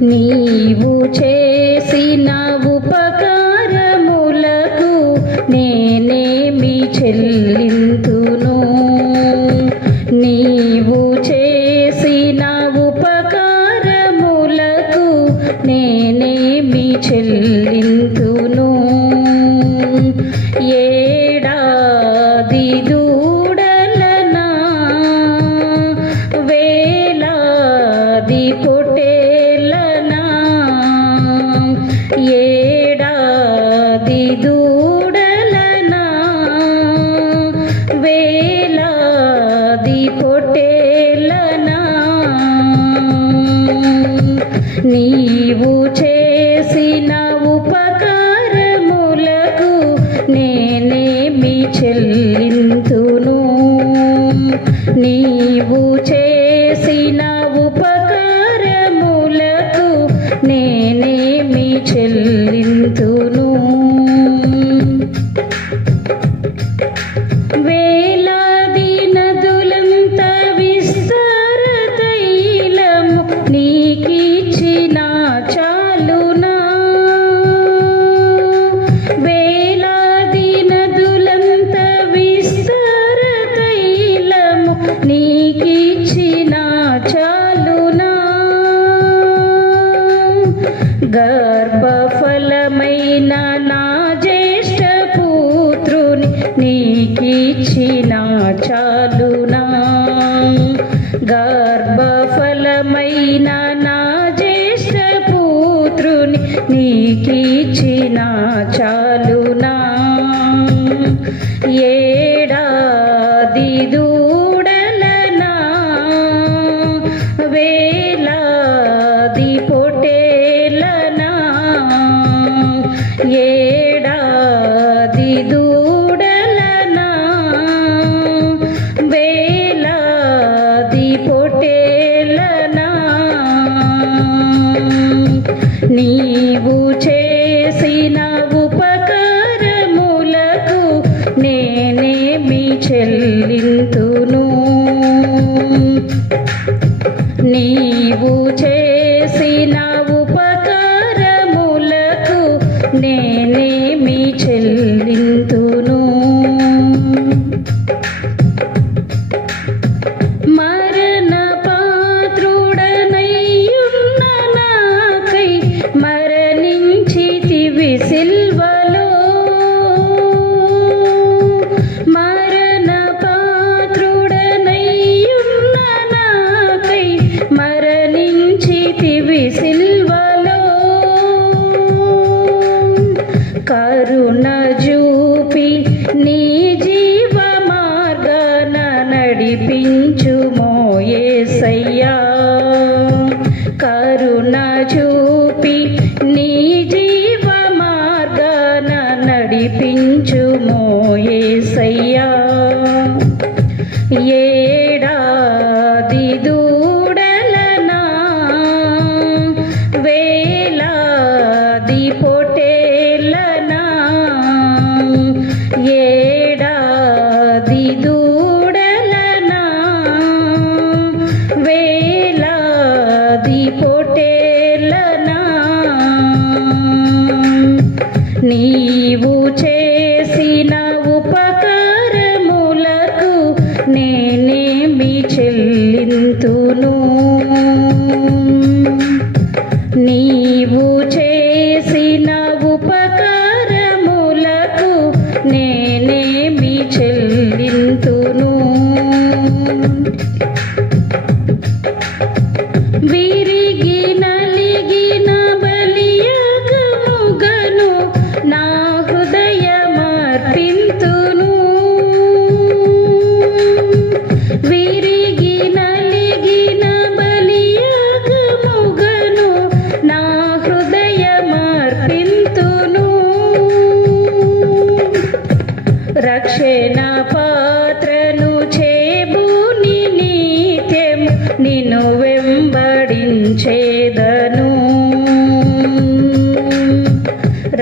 నీవు చేసిన ఉపకారములకు నేనేమి చెల్లింతును? నీవు చేసిన ఉపకారములకు నేనేమి చెల్లింతును? ఏడాది దూడలనా, వేలాది పొట్టేలనా, ఏడాది దూడలనా, వేలాది పొట్టేలనా, నీవు చేసిన ఉపకారములకు నేనేమి చెల్లింతును? నీవు చేసిన ఉపకారములకు నేనేమి చెల్లింతును? వేలాది నదులంత విస్తార తైలము నీకిచ్చిన చాలునా? వేలాది నదులంత విస్తార తైలము నీకిచ్చిన చాలునా? గర్భఫలమైన నా జ్యేష్ఠ పుత్రుని నీకిచ్చిన చాలునా? గర్భఫలమైన నా జ్యేష్ఠ పుత్రుని నీకిచ్చిన చాలునా? ఏడాది దూడలనా, వేలాది పొట్టేలనా, ఏడాది దూడలనా, వేలాది పొట్టేలనా, నీవు చేసిన ఉపకారములకు నేనేమి చెల్లింతును? నీవు చేసిన ఉపకారములకు నేనేమి చెల్లింతును? మరణ పాత్రుడనయ్యున్న నాకై మరణించితివి సిల్వలో. మరణ పాత్రుడనయ్యున్న నాకై మరణించితివి సిల్వలో. కరుణ చూపి నీ జీవ మార్గాన నడిపించుమో యేసయ్యా. కరుణ చూపి నీ జీవ మార్గాన నడిపించుమో యేసయ్యా. ఏడాది దూడలనా, వేలాది పొట్టేలనా, ఏడాది దూడలనా, వేలాది పొట్టేలనా, నీవు చేసిన ఉపకారములకు నేనేమి చెల్లింతును? నీవు చేసిన ఉపకారములకు నేనేమి చెల్లింతును? విరిగి నలిగిన బలియాగముగను నా హృదయమర్పింతును. విరిగి నలిగిన బలియాగముగను నా హృదయమర్పింతును. రక్షణ పాత్రను చేబూని నిత్యం నిన్ను వెంబడించేదను.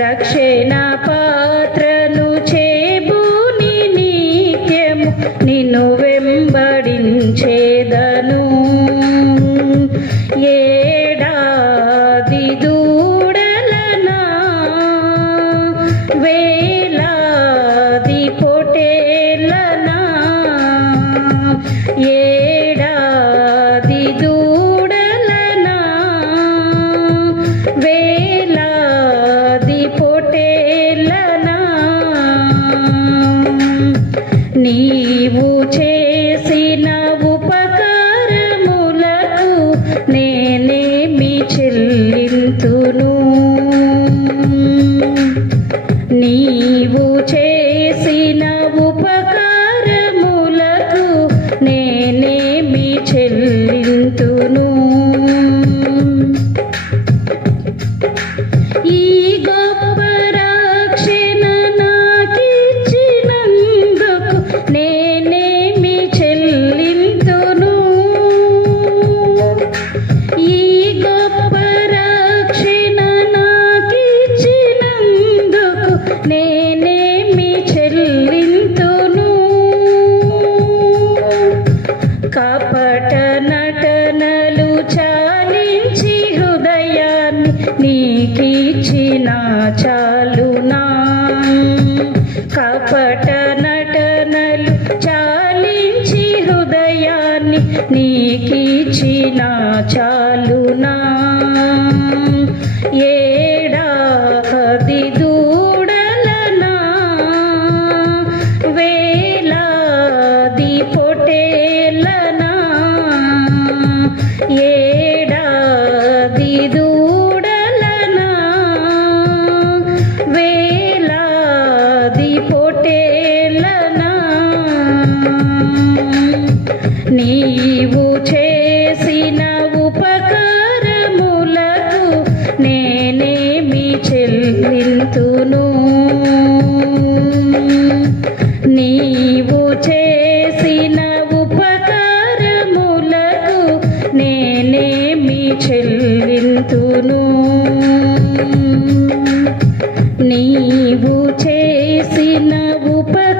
రక్షణ పాత్రను చేబూని నిత్యం నిన్ను వెంబడించేదను. ఏడాది నేనేమి చెల్లింతును నీవు చేసిన ఉపకారములకు నేనేమి చెల్లింతును ఈ గొప్ప రక్షణ నాకిచ్చినందుకు నేనేమి చెల్లింతును ఈ గొప్ప రక్షణ నాకిచ్చినందుకు నేనేమి చెల్లింతును కపట నటనలు చాలించి హృదయాన్ని నీకిచ్చిన చాలునా కపట నటనలు చాలించి హృదయాన్ని నీకిచ్చిన చాలునా ఏడాది దూడలనా వేలాది పొటేలనా ఏడాది దూడలనా వేలాది పొటేలనా నీవు చేసిన ఉపకారములకు నేనేమి చెల్లింతును నీవు చేసిన ఉపకారములకు నేనేమి చెల్లింతును నీవు చేసిన ఉపకారములకు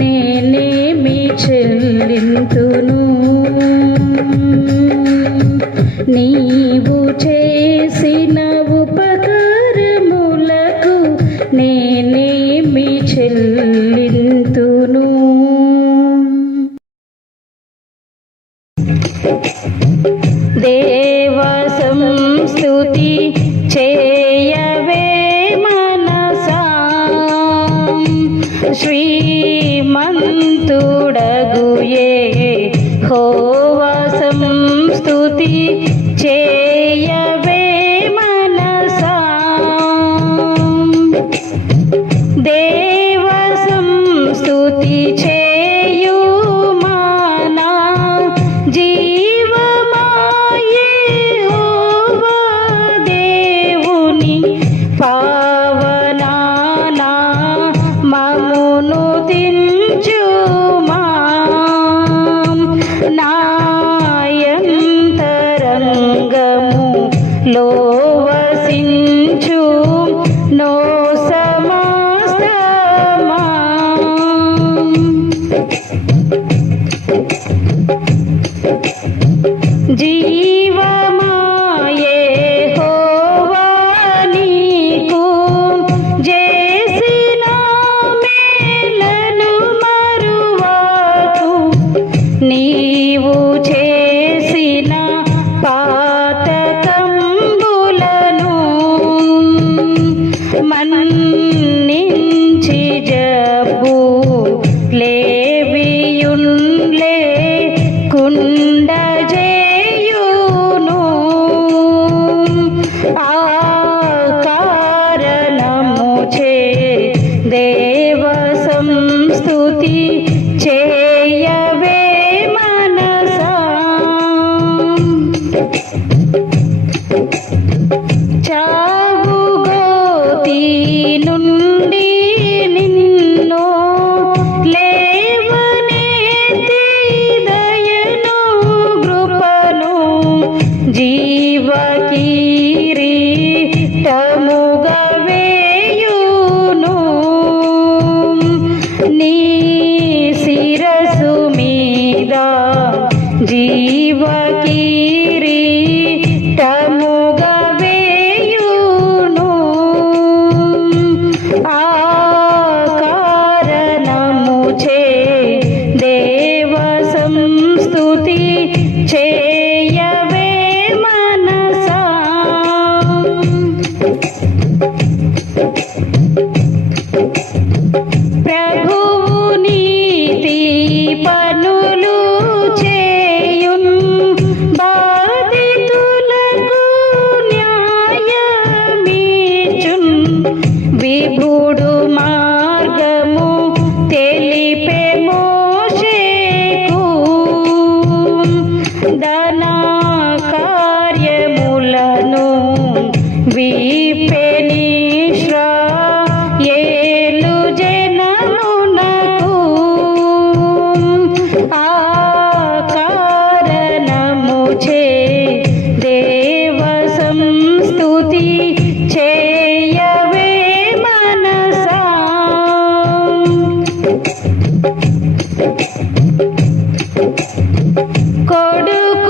నేనేమి చెల్లింతును నీవు చేసిన ఉపకారములకు నేనేమి చెల్లింతును దేవ సంస్తుతి చేయవే మనసా శ్రీమంతుడగు యెహోవా సంస్తుతి చేయవే మనసా దేవ సంస్తుతి చేయు మానా జీవమాయే యెహోవా దేవుని పావనానా మమును తించుమా నాయంతరంగము లో వసించు నో సమస్తమా జీవమాయే యెహోవా నీకు చేసిన మేలను మరువకు నీవు చేసిన పాతకంబులను మన్నించి జబ్బు లేవియున్లే కుండజేయును ఆ కారణముచే దేవ సంస్తుతి చేయవే మనసా చావుగోతి నుండి నిన్ను లేవనెత్తి దయను కృపను జీవకిరీటముగా వేయును నీ శిరసు మీద జీవకిరీటముగా వేయును ఆ కారణముచే దేవ సంస్తుతి చేయవే మనసా ప్రభువు నీతి పనులు చేయును ధన కార్యములను విపెనిశ్రా ఏలు జనమునకు ఆ కారణముచే దేవ సంస్తుతి చేయవే మనసా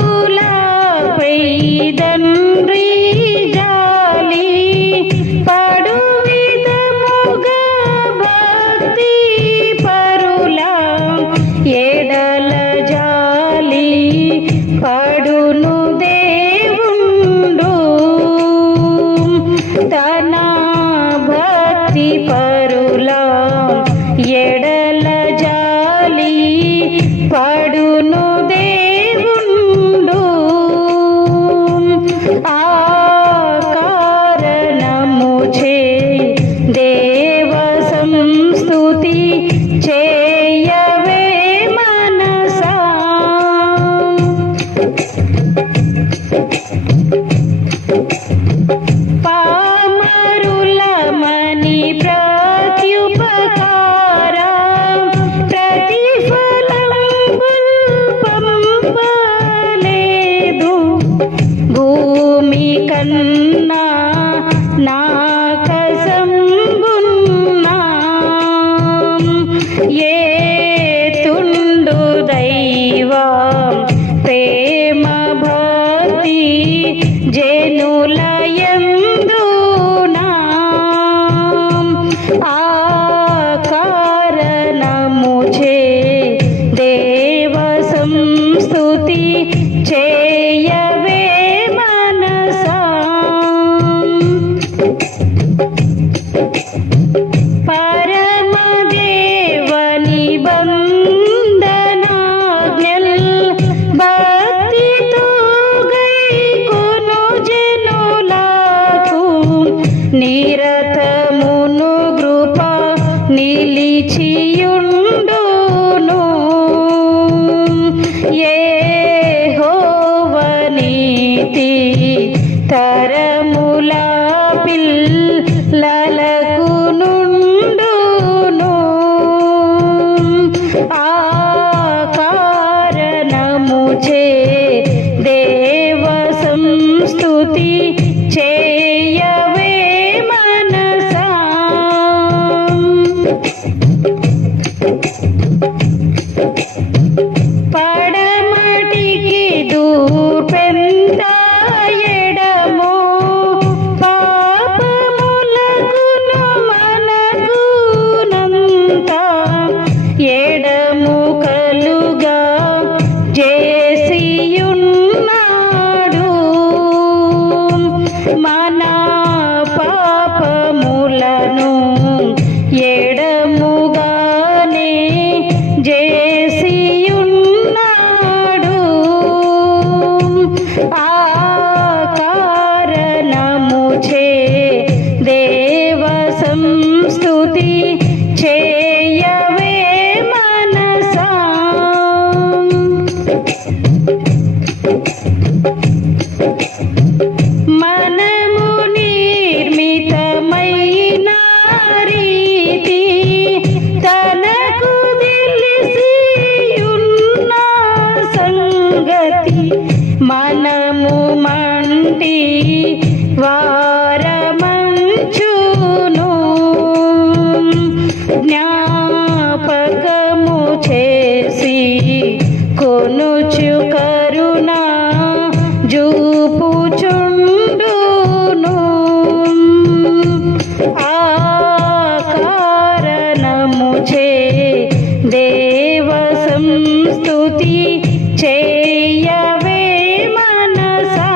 కొడుకులపై తండ్రి జాలి పడు విధముగా భక్తి పరుల ఎడల జాలి పడును దేవుండు తన భక్తి పరుల ఎడల జాలి పడును దేవుండు ఆ కారణముచే దేవ సంస్తుతి చేయవే మనసా పామరులమని ప్రత్యుపకార ప్రతిఫలంబుల్ పంపలేదు భూమి కన్నా నాకసంబున్నా ఏ తుండు దైవా ప్రేమ భక్తి జనులయందునా ఆ కారణముచే దేవ సంస్తుతి చేయవే మనసా పరమదేవని బంధనాజ్ఞల్ భక్తితో గైకొను జనులకు నిరతమును కృప నిలిచియుండును యెహోవా నీతి తరముల పిల్లలకు నుండును ఆ కారణముచే దేవ సంస్తుతి చేయవే మనసా పడమటికి దూర్పెంత ఎడమో పాపములకును మనకునంత ఎడము కలుగా చేసియున్నాడు మన పాపములను ఎడముగానే చేసియున్నాడు ఆ కారణముచే దేవ సంస్తుతి చేయవే మనసా మనము నిర్మితమైన రీతి తనకు తెలిసియున్న సంగతి మనము మంటి వారమంచును జ్ఞాపకము చేసి కొనుచు కరుణ జూపుచుండును ఆ కారణముచే దేవ సంస్తుతి చేయవే మనసా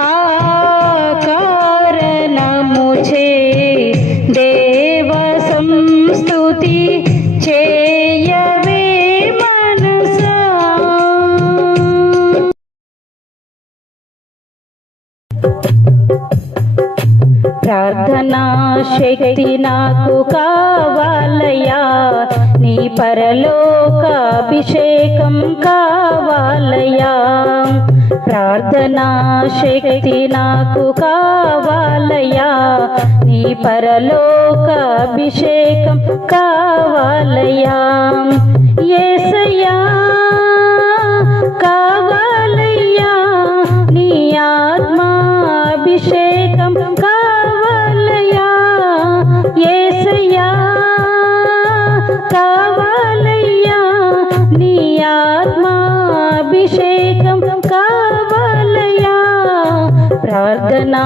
ఆ కారణముచే దేవ సంస్తుతి చేయవే మనసా. ప్రార్థనా శక్తి నాకు కావాలయ్యా, నీ పరలోకాభిషేకం కావాలయ్యా. ప్రార్థనా శక్తి నాకు కావాలయ్యా, నీ పరలోకాభిషేకం కావాలయ్యా. యేసయ్యా కావాలయ్యా, నీ ఆత్మాభిషేకం కావాలయ్యా. యేసయ్యా కావాలయ్యా, నీ ఆత్మాభిషేకం కావాలయ్యా. ప్రార్థనా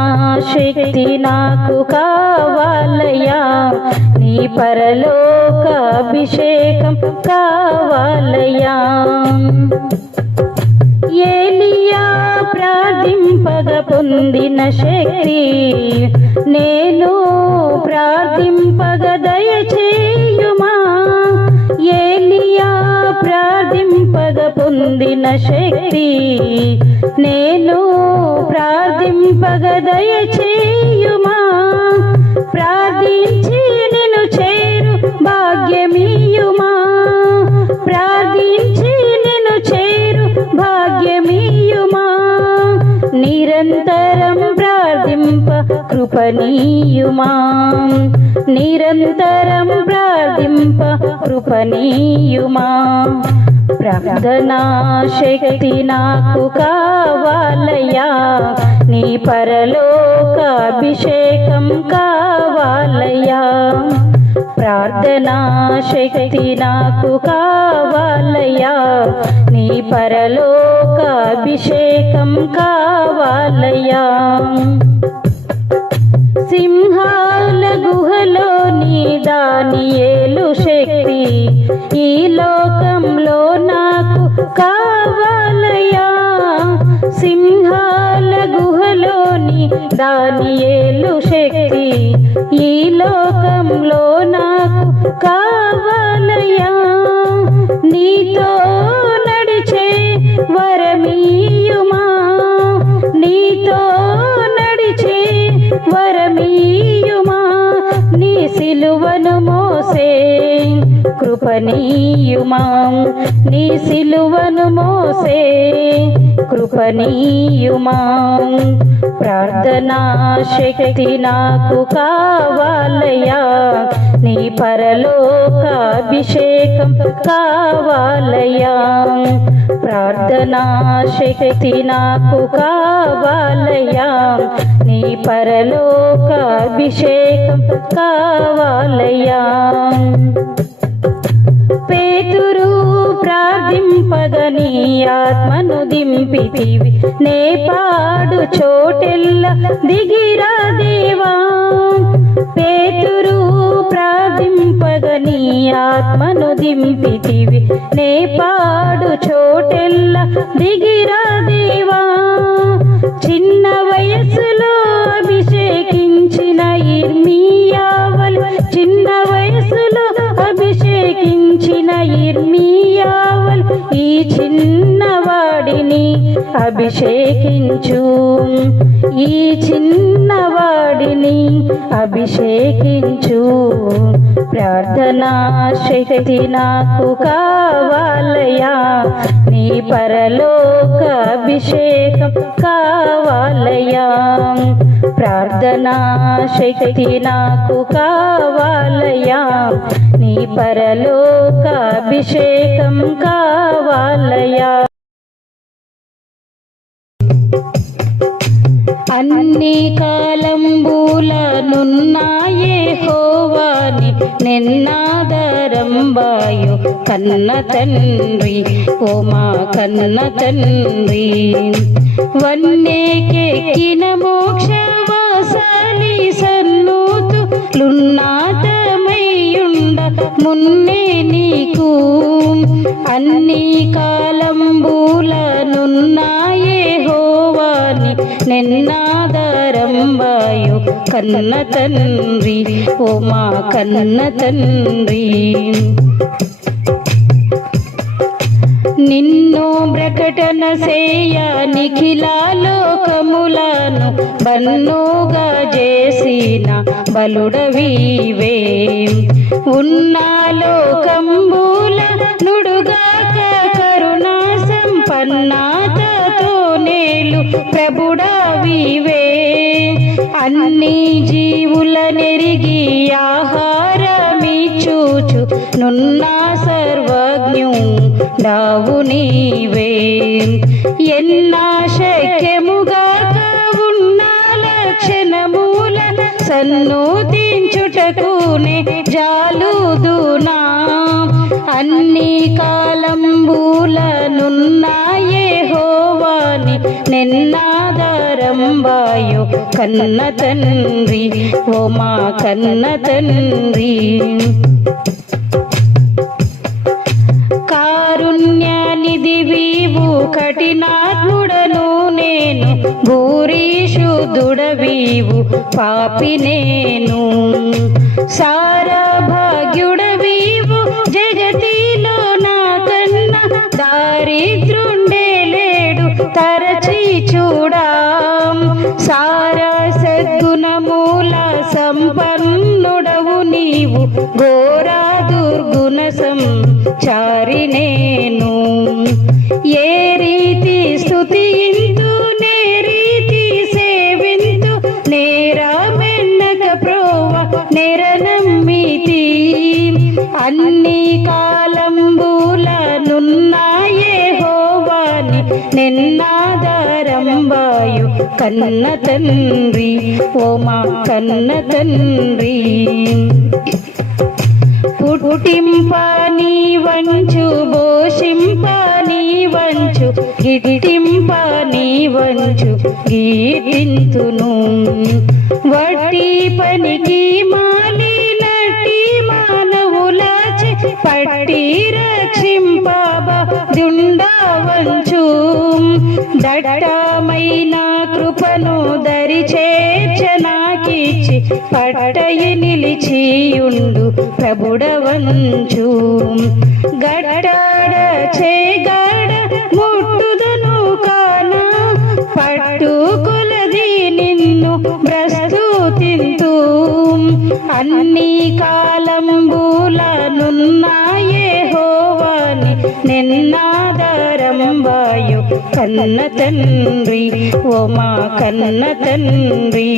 శక్తి నాకు కావాలయ్యా, నీ పరలోకాభిషేకం కావాలయ్యా. ఏలియా ప్రార్థింపగ పొందిన శక్తి నేను ప్రార్థింపగ దయచేయుమా. ఏలియా ప్రార్థింపగ పొందిన శక్తి నేను ప్రార్థింపగ దయచేయుమా. ప్రార్థించి నిన్ను చేరు భాగ్యమీయుమా. ప్రార్థించి నిన్ను చేరు భాగ్యమీయుమా. నిరంతరం ప్రార్థింప కృపనీయుమా. నిరంతరం ప్రార్థింప కృపనీయుమా. ప్రార్థనా శక్తి నాకు కావాలయ్యా, నీ పరలోకాభిషేకం కావాలయ్యా. ప్రార్థనా శక్తి నాకు కావాలయ్యా, నీ పరలోకాభిషేకం కావాలయ్యా. సింహాల గుహలోని దానియేలు శక్తి ఈ లోకంలో నాకు కావాలయ్యా. సింహాల గుహలోని దానియేలు శక్తి ఈ లోకంలో నాకు కావాలయ్యా. నీతో నడిచే వరమీయుమా. నీతో నడిచే వరమీయుమా. నీ సిలువను మోసే కృపనీయుమా. నీ సిలువను మోసే కృపనీయుమా. ప్రార్థనా శక్తి నాకు కావాలయ్యా, నీ పరలోకాభిషేకం కావాలయ్యా. ప్రార్థనా శక్తి నాకు కావాలయ్యా, నీ పరలోకాభిషేకం కావాలయ్యా. పేతురు ప్రార్థింపగ నీ ఆత్మను దింపితివి, నే పాడు చోటెల్ల దిగిరా దేవా. పేతురు ప్రార్థింపగ నీ ఆత్మను దింపితివి, నే పాడు చోటెల్ల దిగిరా దేవా. చిన్న వయసులో అభిషేకించిన ఇర్మీయావల్, చిన్న వయసులో అభిషేకించిన ఇర్మీయావల్ ఈ చిన్నవాడిని అభిషేకించు. ఈ చిన్నవాడిని అభిషేకించు. ప్రార్థనా శక్తి నాకు కావాలయ్యా, నీ పరలోకాభిషేకం కావాలయ్యా. ప్రార్థనా శక్తి నాకు కావాలయ్యా, నీ పరలోకాభిషేకం కావాలయ్యా. అన్ని కాలంబులనున్నాయే యెహోవాని నిన్నాదరంబాయు కన్న తండ్రి, ఓ మా కన్న తండ్రి. వన్నేకెక్కిన మోక్షవాసలి సన్నూతులున్నాతమయ్యుండ మున్నే నీకు అన్ని కాలంబులనున్నాయే హోవాని నిన్నాదరంబాయు కన్న తండ్రి ఓ మా కన్న తండ్రి నిన్ను ప్రకటన సేయ నిఖిల లోకములను బన్నుగా చేసిన బలుడవీవే ఉన్న లోకంబుల నుడుగాక కరుణా సంపన్నతతో నేలు ప్రభుడవీవే అన్ని జీవుల నెరిగి ఆహారమిచ్చుచు నున్న సర్వజ్ఞు డావు నీవే ఎన్నా శక్యముగాక ఉన్న లక్షణమూల సన్నుతించుటకునే జాలుదునా అన్ని కాలంబులనున్నాయే హోవాని నిన్నాదరంబాయు కన్న తండ్రి ఓ మా కన్న తండ్రి కారుణ్యనిధివీవు కఠినాత్ముడను నేను భూరీషుద్ధుడవీవు పాపి నేను సారభాగ్యుడవీవు జగతిలో నా కన్న దారిద్రుండే లేడు తరచి చూడా సారా సద్గుణమూల సంపన్నుడవు నీవు ఘోరా దుర్గుణ సంచారి నేను ఏ రీతి స్తుతింతు నే రీతి సేవింతు నేరా మెన్నక ప్రోవ నెరనమ్మితి అన్ని కాలంబులనున్నాయే హోవాని నిన్నాదరంబాయు కన్న తండ్రి ఓ మా కన్న తండ్రి పుట్టింపని వంచు భోషింపని వంచు గిట్టింపని వంచు గీటింతును వట్టి పనికి మాలినట్టి మానవులాచి పట్టి రక్షింపబదుండవంచు దట్టమైన కృపను దరి చేర్చనాకిచ్చి పట్టయి నిలిచియుండు ప్రభుడవంచు గట్టాడ చేగాడ ముట్టుదను కాన పట్టు కొలది నిన్ను ప్రస్తుతింతు అన్ని కాలంబులనున్నాయే హోవాని నిన్నాదరంబాయు కన్న తండ్రి ఓ మా కన్న తండ్రి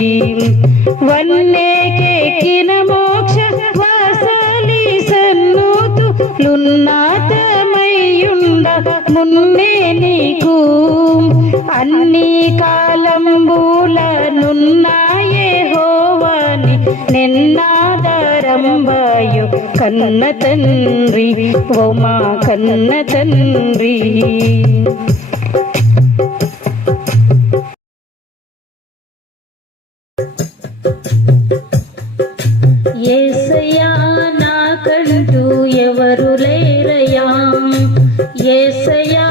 వన్నేకెక్కిన మోక్ష వాసలి సన్నుతు లున్నాతమయ్యుండ మున్నే నీకు అన్ని కాలంబులనున్నాయే హోవాని నిన్నాదరంబాయు కన్న తండ్రి ఓ మా కన్న తండ్రి యేసయ్యా నాకంటూ ఎవరు లేరయ్యా యేసయ్యా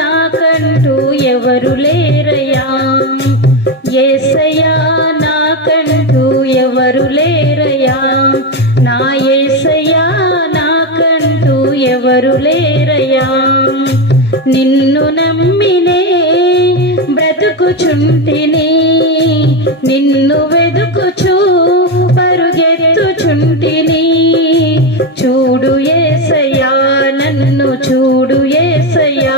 నాకంటూ ఎవరు లేరయ్యా యేసయ్యా నాకంటూ ఎవరు లేరయ్యా నా యేసయ్యా నాకంటూ ఎవరు లేరయ్యా నిన్ను నమ్మినే బ్రతుకుచుంటిని నిన్ను వెదుకుచూ పరుగెత్తుచుంటిని చూడు యేసయ్యా నన్ను చూడు యేసయ్యా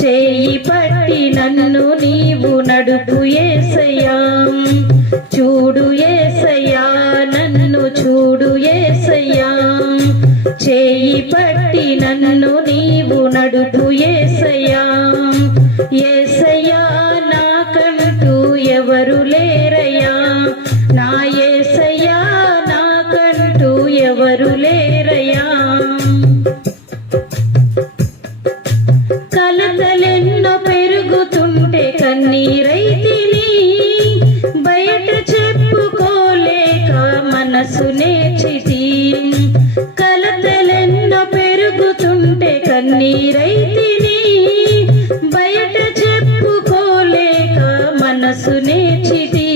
చేయి పట్టి నన్ను నీవు నడుపు యేసయ్యా చూడు యేసయ్యా నన్ను చూడు యేసయ్యా చేయి పట్టి నన్ను నీవు నడుపు యేసయ్యా యేసయ్యా నాకంటూ ఎవరు లేరయ్యా నా యేసయ్యా నాకంటూ ఎవరు లేరయ్యా కలతలెన్నో పెరుగుతుంటే కన్నీరైతిని బయట చెప్పుకోలేక మనసు నేర్చితి కన్నీరైతిని బయట చెప్పుకోలేక మనసునే చితి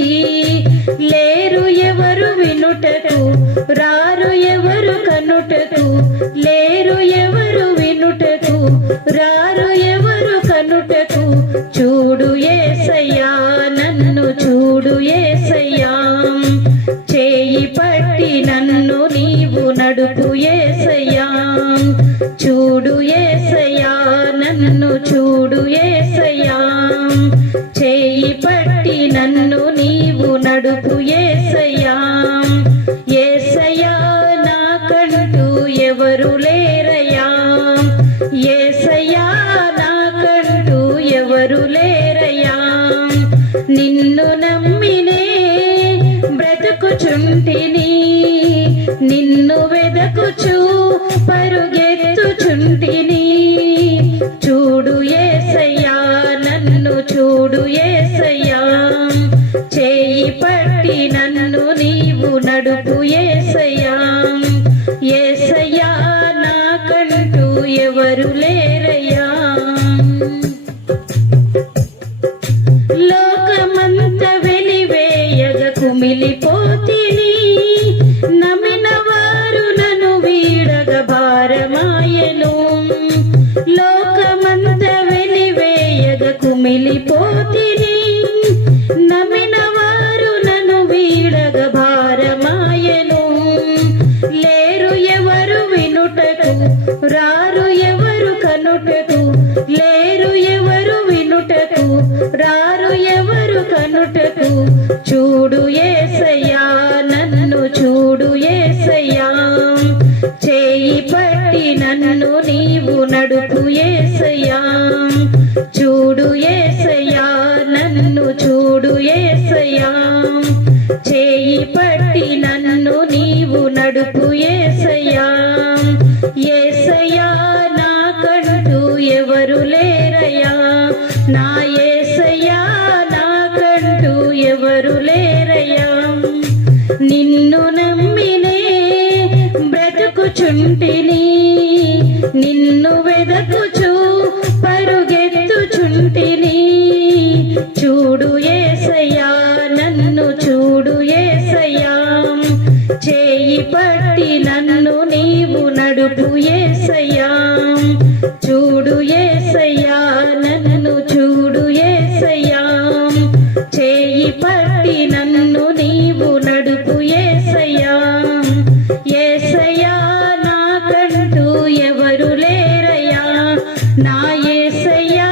లేరు ఎవరు వినుటకు రారు ఎవరు కనుటకు లేరు ఎవరు వినుటకు రారు ఎవరు కనుటకు చూడు యేసయ్యా నన్ను చూడు యేసయ్యా చేయి పట్టి నన్ను నీవు నడుపు యేసయ్యా చూడు యేసయ్యా నన్ను చూడు యేసయ్యా చేయి పట్టి నన్ను నీవు నడుపు యేసయ్యా యేసయ్యా నాకంటూ ఎవరు లేరయ్యా యేసయ్యా నాకంటూ ఎవరు లేరయ్యా నిన్ను నమ్మినే బ్రతుకుచుంటిని నిన్ను వెదకుచు పరుగెత్తుచుంటిని చూడు యేసయ్యా నన్ను చూడు యేసయ్యా చేయి పట్టి నన్ను నీవు నడుపు యేసయ్యా యేసయ్యా నాకంటూ ఎవరు లేరయ్యా లోకమంత వెలివేయగ కుమిలిపోతిని నమ్మిన వారు నన్ను వీడగ భారమాయను లోకమంత వెలివేయగ కుమిలిపోతిని నమ్మిన వారు నన్ను వీడగ భారమాయను లేరు ఎవరు వినుటకు రారు ఎవరు కనుటకు లేరు ఎవరు వినుటకు రారు ఎవరు కనుటకు చూడు యేసయ్యా నన్ను చూడు యేసయ్యా చేయి పట్టి నన్ను నీవు నడుపు యేసయ్యా చూడు యేసయ్యా నన్ను చూడు యేసయ్యా చేయి పట్టి నన్ను నీవు నడుపు యేసయ్యా యేసయ్యా నాకంటూ ఎవరు లేరయ్యా నా యేసయ్యా నాకంటూ ఎవరు లేరయ్యా నిన్ను నమ్మినే బ్రతుకుచుంటిని నిన్ను వెదకుచు పరుగెత్తుచుంటిని చూడు యేసయ్యా నన్ను చూడు యేసయ్యా చేయి పట్టి నన్ను నీవు నడుపు యేసయ్యా చూడు యేసయ్యా నన్ను చూడు యేసయ్యా చేయి పట్టి నన్ను నీవు నడుపు యేసయ్యా యేసయ్యా నాకంటూ ఎవరు లేరయ్యా నా యేసయ్యా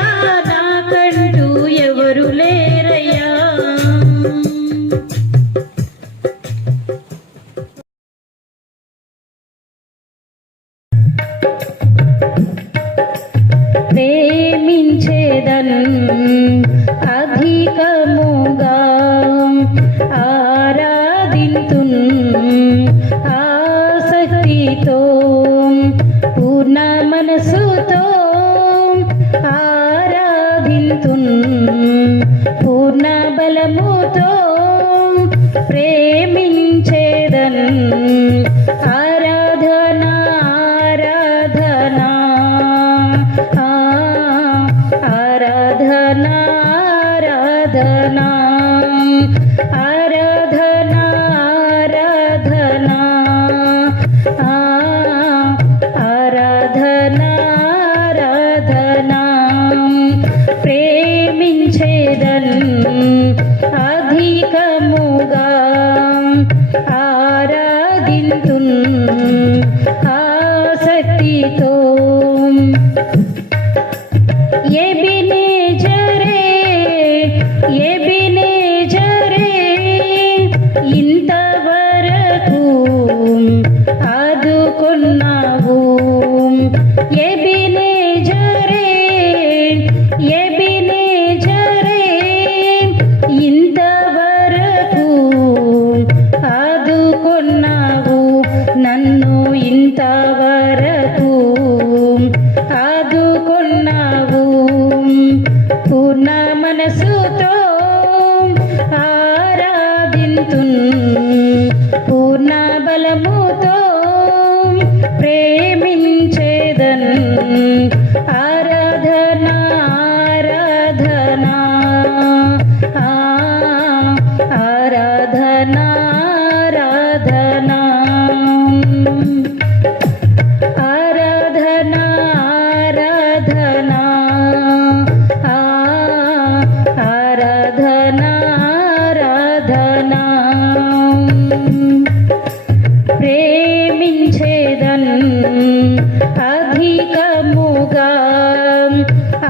నాకంటూ ఎవరు లేరయ్యా ప్రేమించేదన్ అధికముగా ఆరాధింతున్ ఆసక్తితో పూర్ణ మనసుతో ఆరాధింతున్ పూర్ణ బలముతో ప్రేమించేదన్ ఆరాధనా ఆరాధనా ఆరాధనా ఆరాధనా ఆరాధనా ఆరాధనా ఆరాధనా ఆరాధనా ప్రేమించేదన్ అధికముగా ఆరాధింతున్ ఆసక్తితో ఎబినేజరే ఎబినేజరే ఇంతవరకు ఆదుకున్నావు ఎబినేజరే ఎబినేజరే ఇంతవరకు ఆదుకున్నావు నన్ను ఇంతవరకు ఆదుకున్నావు పూర్ణ మనసుతో ఆరాధింతున్ పూర్ణ బలముతో ప్రేమించేదన్ ఆరాధనా ప్రేమించేదన్ అధికముగా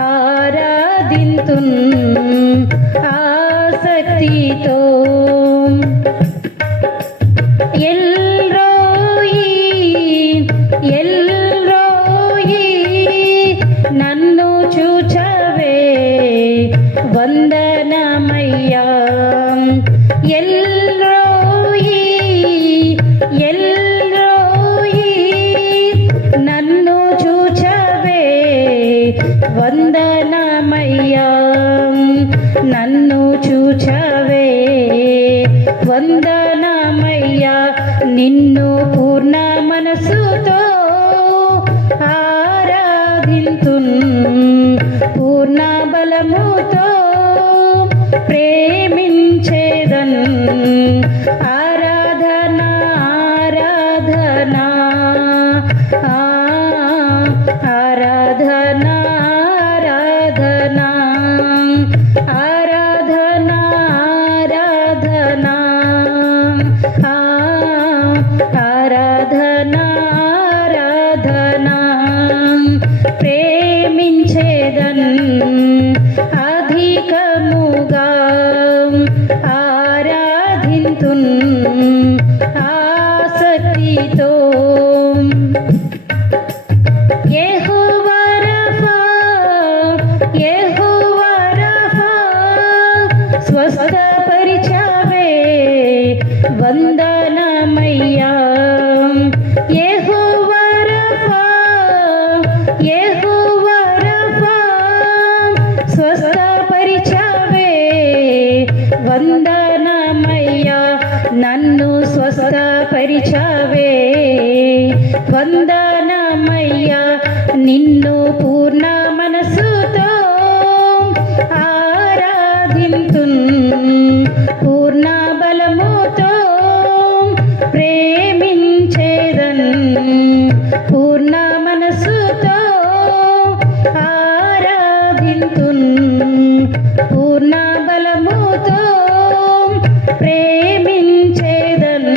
ఆరాధింతున్ ఆసక్తితో ఎల్రోయి ఎల్రోయి నన్ను చూచవే వందనమయ్యా ఎల్రోయి ఎల్రోయి నన్ను చూచవే వందనమయ్యా నన్ను చూచవే వందనమయ్యా నిన్ను పూర్ణ మనసుతో ఆరాధింతున్ పూర్ణ బలముతో ప్రేమించేదన్ ఆరాధనా ఆరాధనా ఆరాధనా ఆరాధనా ఆరాధనా ఆరాధనా ఆరాధనా ప్రేమించేదన్ అధికముగా ఆరాధింతున్ ఆసక్తితో యెహోవా రఫా యెహోవా రఫా స్వస్థపరిచావే వందనమయ్యా యెహోవా రఫా యెహోవా రఫా స్వస్థపరిచావే వందనమయ్యా నన్ను స్వస్థపరిచావే వందనమయ్యా నిన్ను పూర్ణ మనసుతో ఆరాధింతున్ పూర్ణ బలముతో ప్రేమించేదన్ పూర్ణ మనసుతో ఆరాధింతున్ పూర్ణ బలముతో ప్రేమించేదన్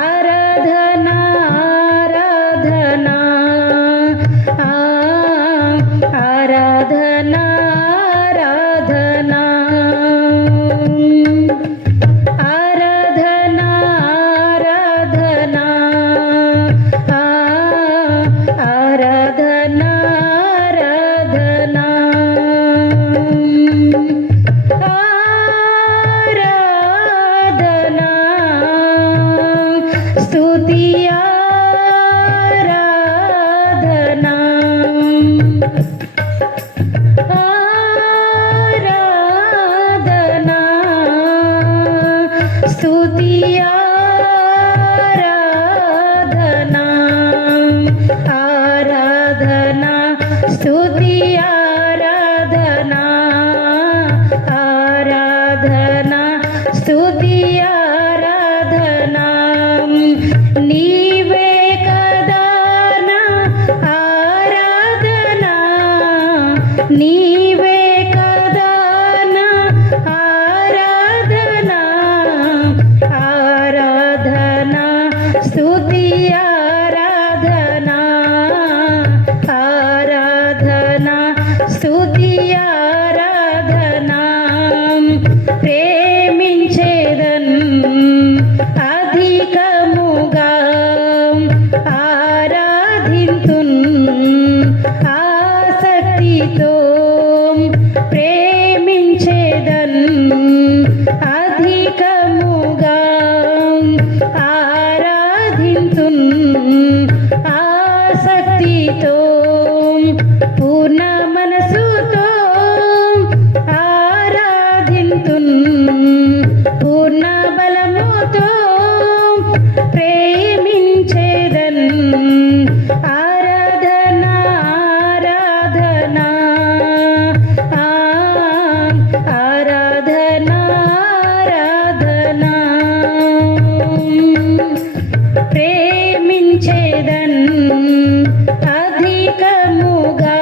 ఆరాధనా ఆరాధనా ఆరాధనా ఆరాధనా ఆరాధనా ఆరాధనా ఆరాధనా ఆరాధనా స్తుతి ఆరాధనా ఆరాధనా స్తుతి ఆరాధనా ఆరాధనా స్తుతి ఆరాధనా ఆరాధనా స్తుతి ఆరాధనా నీవే కదా నా ఆరాధనా నీవే కదా నా ఆరాధనా ఆరాధనా స్తుతి ఆరాధనా ఆరాధనా స్తుతి ఆరాధనా ప్రేమించేదన్ అధికముగా ఆరాధింతున్ ఆసక్తితో ప్రేమించేదన్ అధికముగా ఆరాధింతున్ ఆసక్తితో పూర్ణ మనసుతో ఆరాధింతున్ పూర్ణ బలముతో ప్రేమించేదన్ ఆరాధనా ఆరాధనా ఆరాధనా ఆరాధనా ప్రేమించేదన్ అధికముగా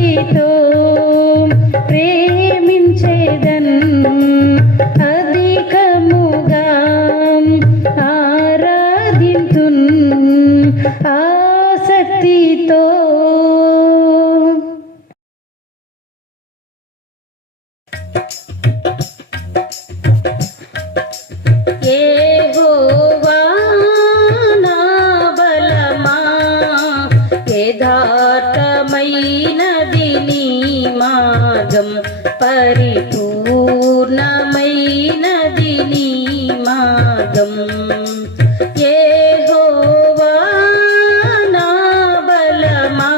భక్తితో ప్రేమించేదన్ అధికముగా ఆరాధింతున్ ఆసక్తితో. యెహోవా నా బలమా, యథార్థమైనది నీ మార్గం, పరిపూర్ణమైనది నీ మార్గం. యెహోవా నా బలమా,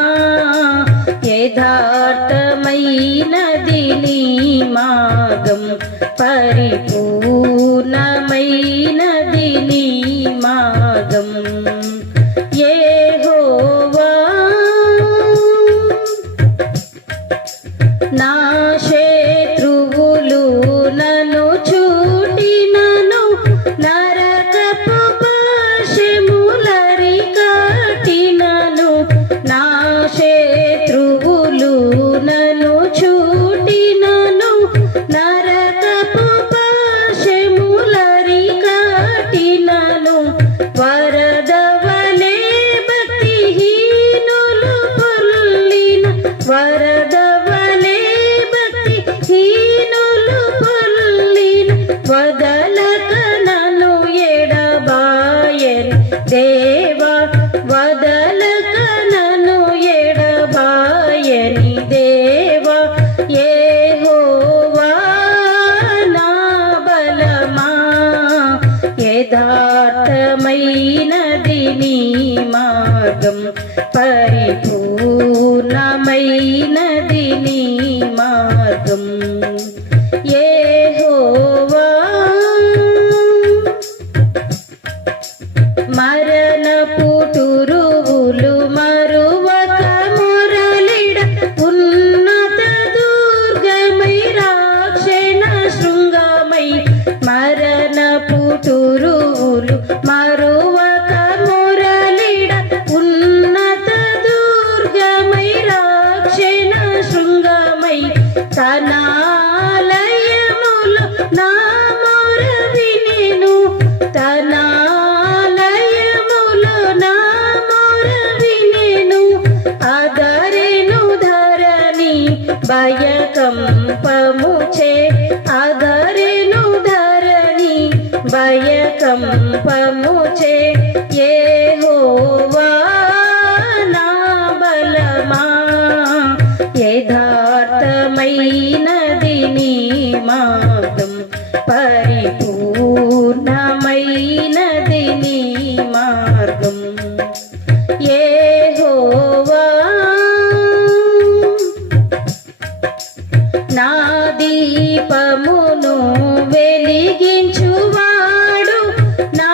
యథార్థమైనది నీ మార్గం, పరిపూర్ణమైనది నీ మార్గం. యెహోవా నా శత్రువులు నన్ను చూటినను, నరకపు పాశములరి కట్టినను. నా శత్రువులు నన్ను చూటినను, నరకపు పాశములరి కట్టినను. వరదవలే భక్తిహీనులు పొల్లిన, వరదవలే భక్తిహీనులు పొల్లిన, వదలక నన్ను ఎడబాయని దేవా, వదలక నన్ను ఎడబాయని దేవా. యెహోవా నా బలమా, యథార్థమైనది నీ మార్గం, పరిపూర్ణమైనది నీ మార్గం. యెహోవా మరణపు తురువులు మరువక మురళిడ, ఉన్నత దుర్గమై రాక్షణ శృంగమై. మరణపు తురువులు మరువక మురళిడ, ఉన్నత దుర్గమై రాక్షణ శృంగమై. తన ఆలయములో నా మొర వినెను, తన ఆలయములో నా మొర వినెను. అదరెను ధరణి భయకంపముచే, అదరెను ధరణి భయకంపముచే. యెహోవా నా బలమా, యథార్థమైనది నీ మార్గం, పరిపూర్ణమైనది నీ మార్గం. యెహోవా నా దీపమును వెలిగించువాడు, నా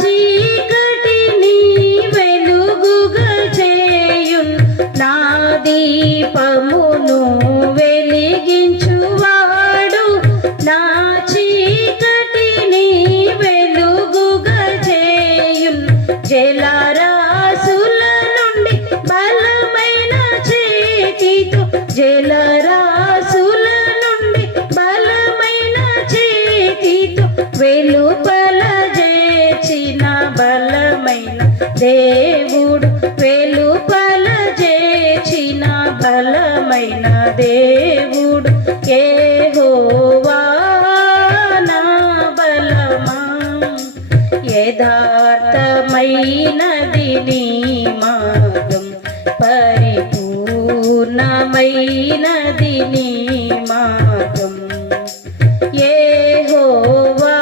చీకటిని వెలుగుగా చేయున్. నా దీపమును వెలిగించువాడు, నా చీకటిని వెలుగుగా చేయున్. జలరాశుల నుండి బలమైన చేతితో, జలరాశుల నుండి బలమైన చేతితో వెలుపల చేసిన బలమైన దేవుడు, వెలుపల చేసిన బలమైన దేవుడు. యెహోవా నా బలమా, యథార్థమైనది నీ మార్గం, పరిపూర్ణమైనది నీ మార్గం. యెహోవా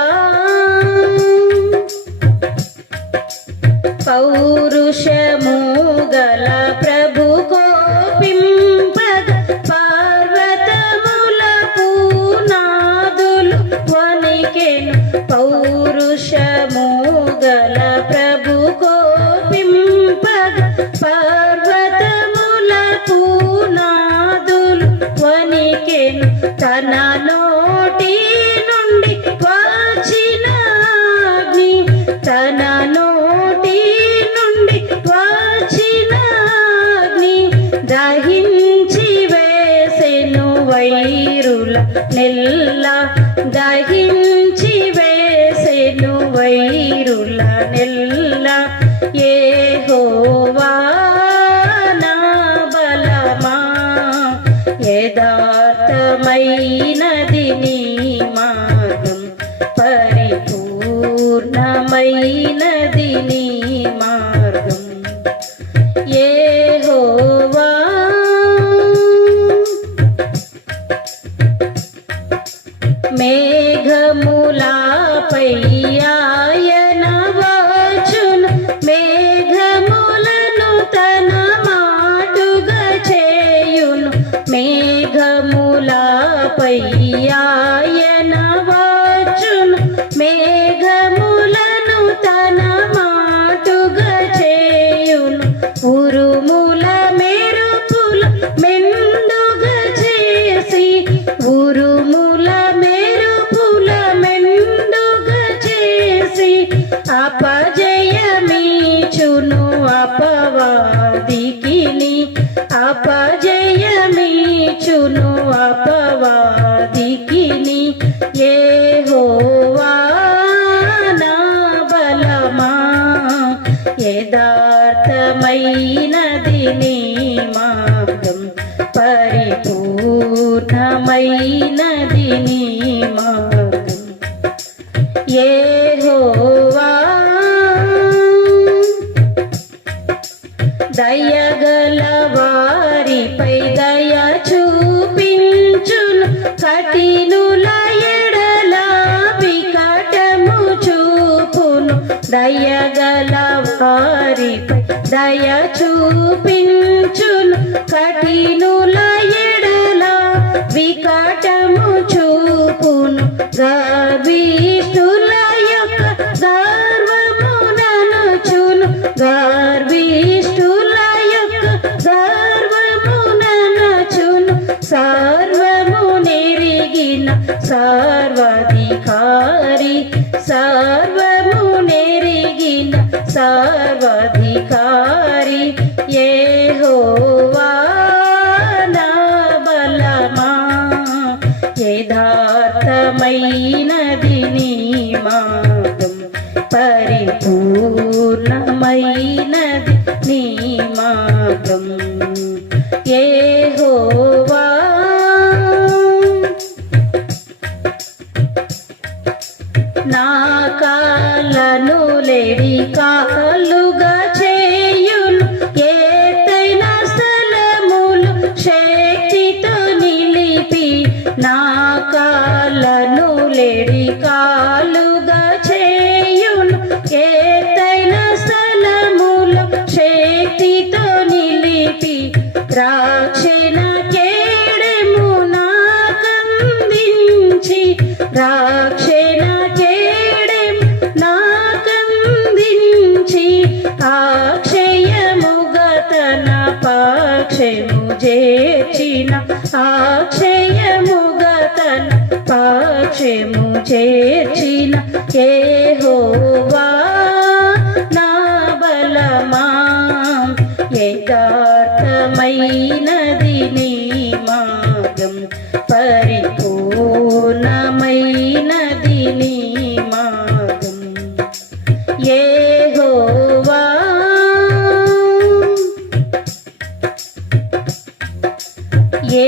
పౌరుషము గల ప్రభు కోపింపగ, పర్వతముల పునాదులు వణికెను. పౌరుషము గల ప్రభు కోపింపగ, పర్వతముల పునాదులు వణికెను. తన నోటి నుండి వచ్చిన అగ్ని, తన నోటి నుండి వచ్చిన అగ్ని దహించి దహించి వేసెను వైరుల నెల్ల దహించి వేసెను వైరుల నెల్ల యెహోవా నా బలమా యథార్థమైనది నీ మార్గం పరిపూర్ణమైనది నీ మార్గం యెహోవా మేఘములపై ఆయన వచ్చును మేఘములను తన మాటుగా చేయును మేఘములపై ఆయన వచ్చును మేఘములను తన మాటుగా చేయును ఉరుముల మెరుపుల మెండుగా చేసి ఉరుముల మెరుపుల మెండుగా చేసి అపజయమీచును అపవాదికిని అపజయమీచును అపవాదికిని యెహోవా నా బలమా యథార్థమైనది నీ మార్గం పరిపూర్ణమైనది నీ మార్గం యెహోవా దయగల వారిపై దయ చూపించును కఠినుల ఎడల వికటము చూపును దయగల వారిపై దయ చూపించును కఠినుల ఎడల వికటము చూపును గర్విష్ఠుల యొక్క గర్వముననుచును గర్విష్ఠుల యొక్క గర్వముననుచును సర్వము నెరిగిన సర్వాధికారి సర్వము నెరిగిన సర్వాధికారి యెహోవా నా బలమా యథార్థమైనది నీ మార్గం పరిపూర్ణమైనది నీ మార్గం యెహోవా నా కాళ్ళను లేడి కాళ్ళుగా చేయును ఎత్తైన స్థలములు శక్తితో నిలిపి నా కాళ్ళను లేడి కాళ్ళుగా చేయును ఎత్తైన స్థలములు శక్తితో నిలిపి రాక్షణ కేడెము నాకందించి రాక్షణ కేడెము నాకందించి అక్షయముగా తన పక్షము చేర్చిన అక్షయముగా తన పక్షము చేర్చిన యెహోవా నా బలమా యథార్థమైనది నీ మార్గం పరిపూర్ణమైనది నీ మార్గం యెహోవా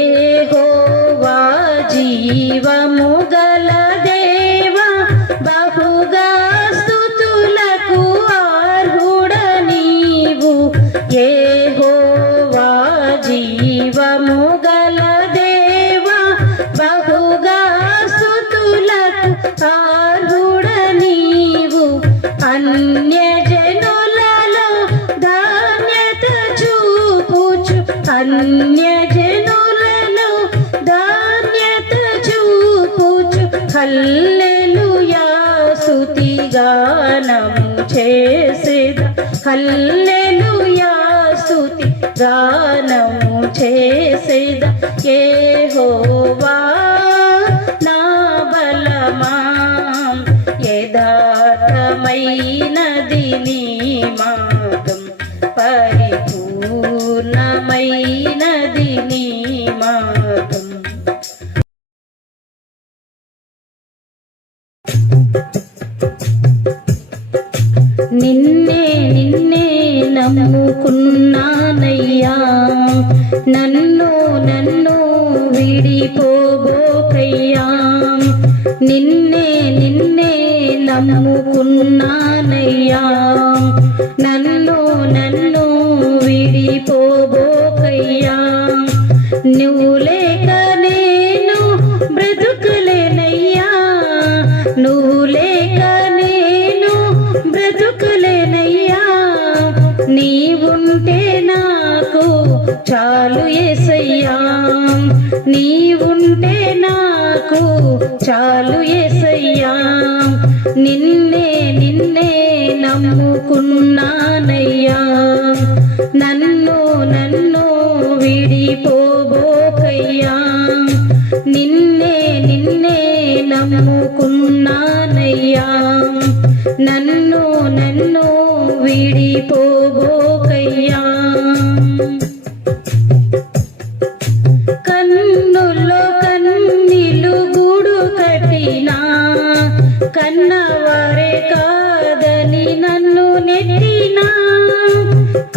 యెహోవా జీవము గల దేవా బహుగా స్తుతులకు అర్హుడ నీవు యెహోవా జీవము గల దేవా బహుగా స్తుతులకు అర్హుడ నీవు అన్యజనులలో ధాన్యత చూపుచు అన్యజనులలో ధాన్యత చూపుచు హల్లెలూయా స్తుతి గానము చేసేద హల్లెలూయా స్తుతి గానము చేసేద యెహోవా నా బలమా యథార్థమైనది నీ మార్గం పరిపూర్ణమైనది మార్గం. నిన్నే నిన్నే నమ్ముకున్నానయ్యా, నన్ను నన్ను విడిపోబోకయ్యా. నిన్నే నిన్నే నమ్ముకున్నానయ్యా, నన్ను నన్ను విడిపోబోకయ్యా. నువ్వు లేక నేను బ్రతుకులేనయ్యా, నువ్వు లేక నేను బ్రతుకులేనయ్యా. నీవుంటే నాకు చాలు యేసయ్యా, నీవుంటే నాకు చాలు యేసయ్యా. నిన్నే నిన్నే నమ్ముకున్నానయ్యా, నన్ను నన్ను విడిపోబోకయ్యా. నిన్నే నిన్నే నమ్ముకున్నానయ్యా, నన్ను నన్ను విడిపోబోకయ్యా. కన్నుల్లో కన్నీలు గూడు కట్టినా, కన్నవారే కాదని నన్ను నెట్టినా.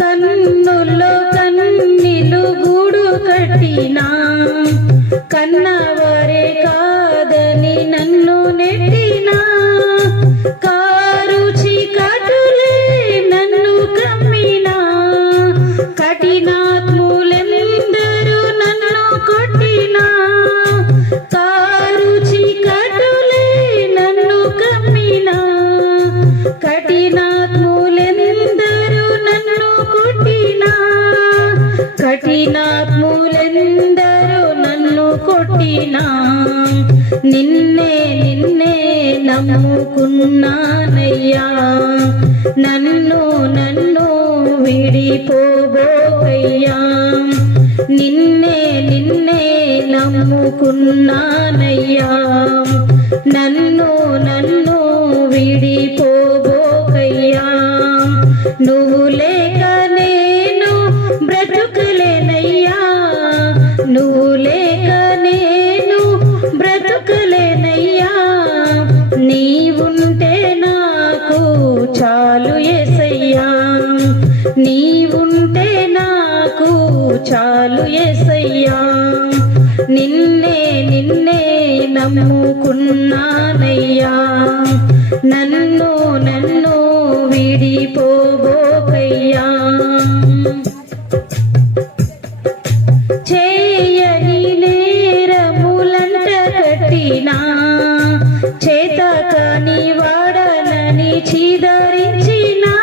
కన్నుల్లో కన్నీలు గూడు కట్టినా, కన్నవారే కాదని నన్ను నెట్టినా. కారు చీకటులే నన్ను కమ్మినా, కఠినాత్ములెందరూ నన్ను కొట్టినా. కారు చీకటులే నన్ను కమ్మినా, కఠినాత్ములెందరూ నన్ను కొట్టినా. కఠినాత్ములెందరూ నన్ను కొట్టినా. నిన్నే నిన్నే నమ్ముకున్నానయ్యా, నన్ను నన్ను విడిపోబోకయ్యా. నిన్నే నిన్నే నమ్ముకున్నానయ్యా, నన్ను నన్ను విడిపోబోకయ్యా. నువ్వు లేక నేను బ్రతుకులేనయ్యా, నువ్వు లేక నేను బ్రతుకులేనయ్యా. నీవుంటే నాకు చాలు యేసయ్యా, నీవుంటే నాకు చాలు యేసయ్యా. నిన్నే నిన్నే నమ్ముకున్నానయ్యా, నన్ను నన్ను విడిపోబోకయ్యా. చేయని నేరములంట కట్టినా, చేతకాని వాడనని చీదరించినా.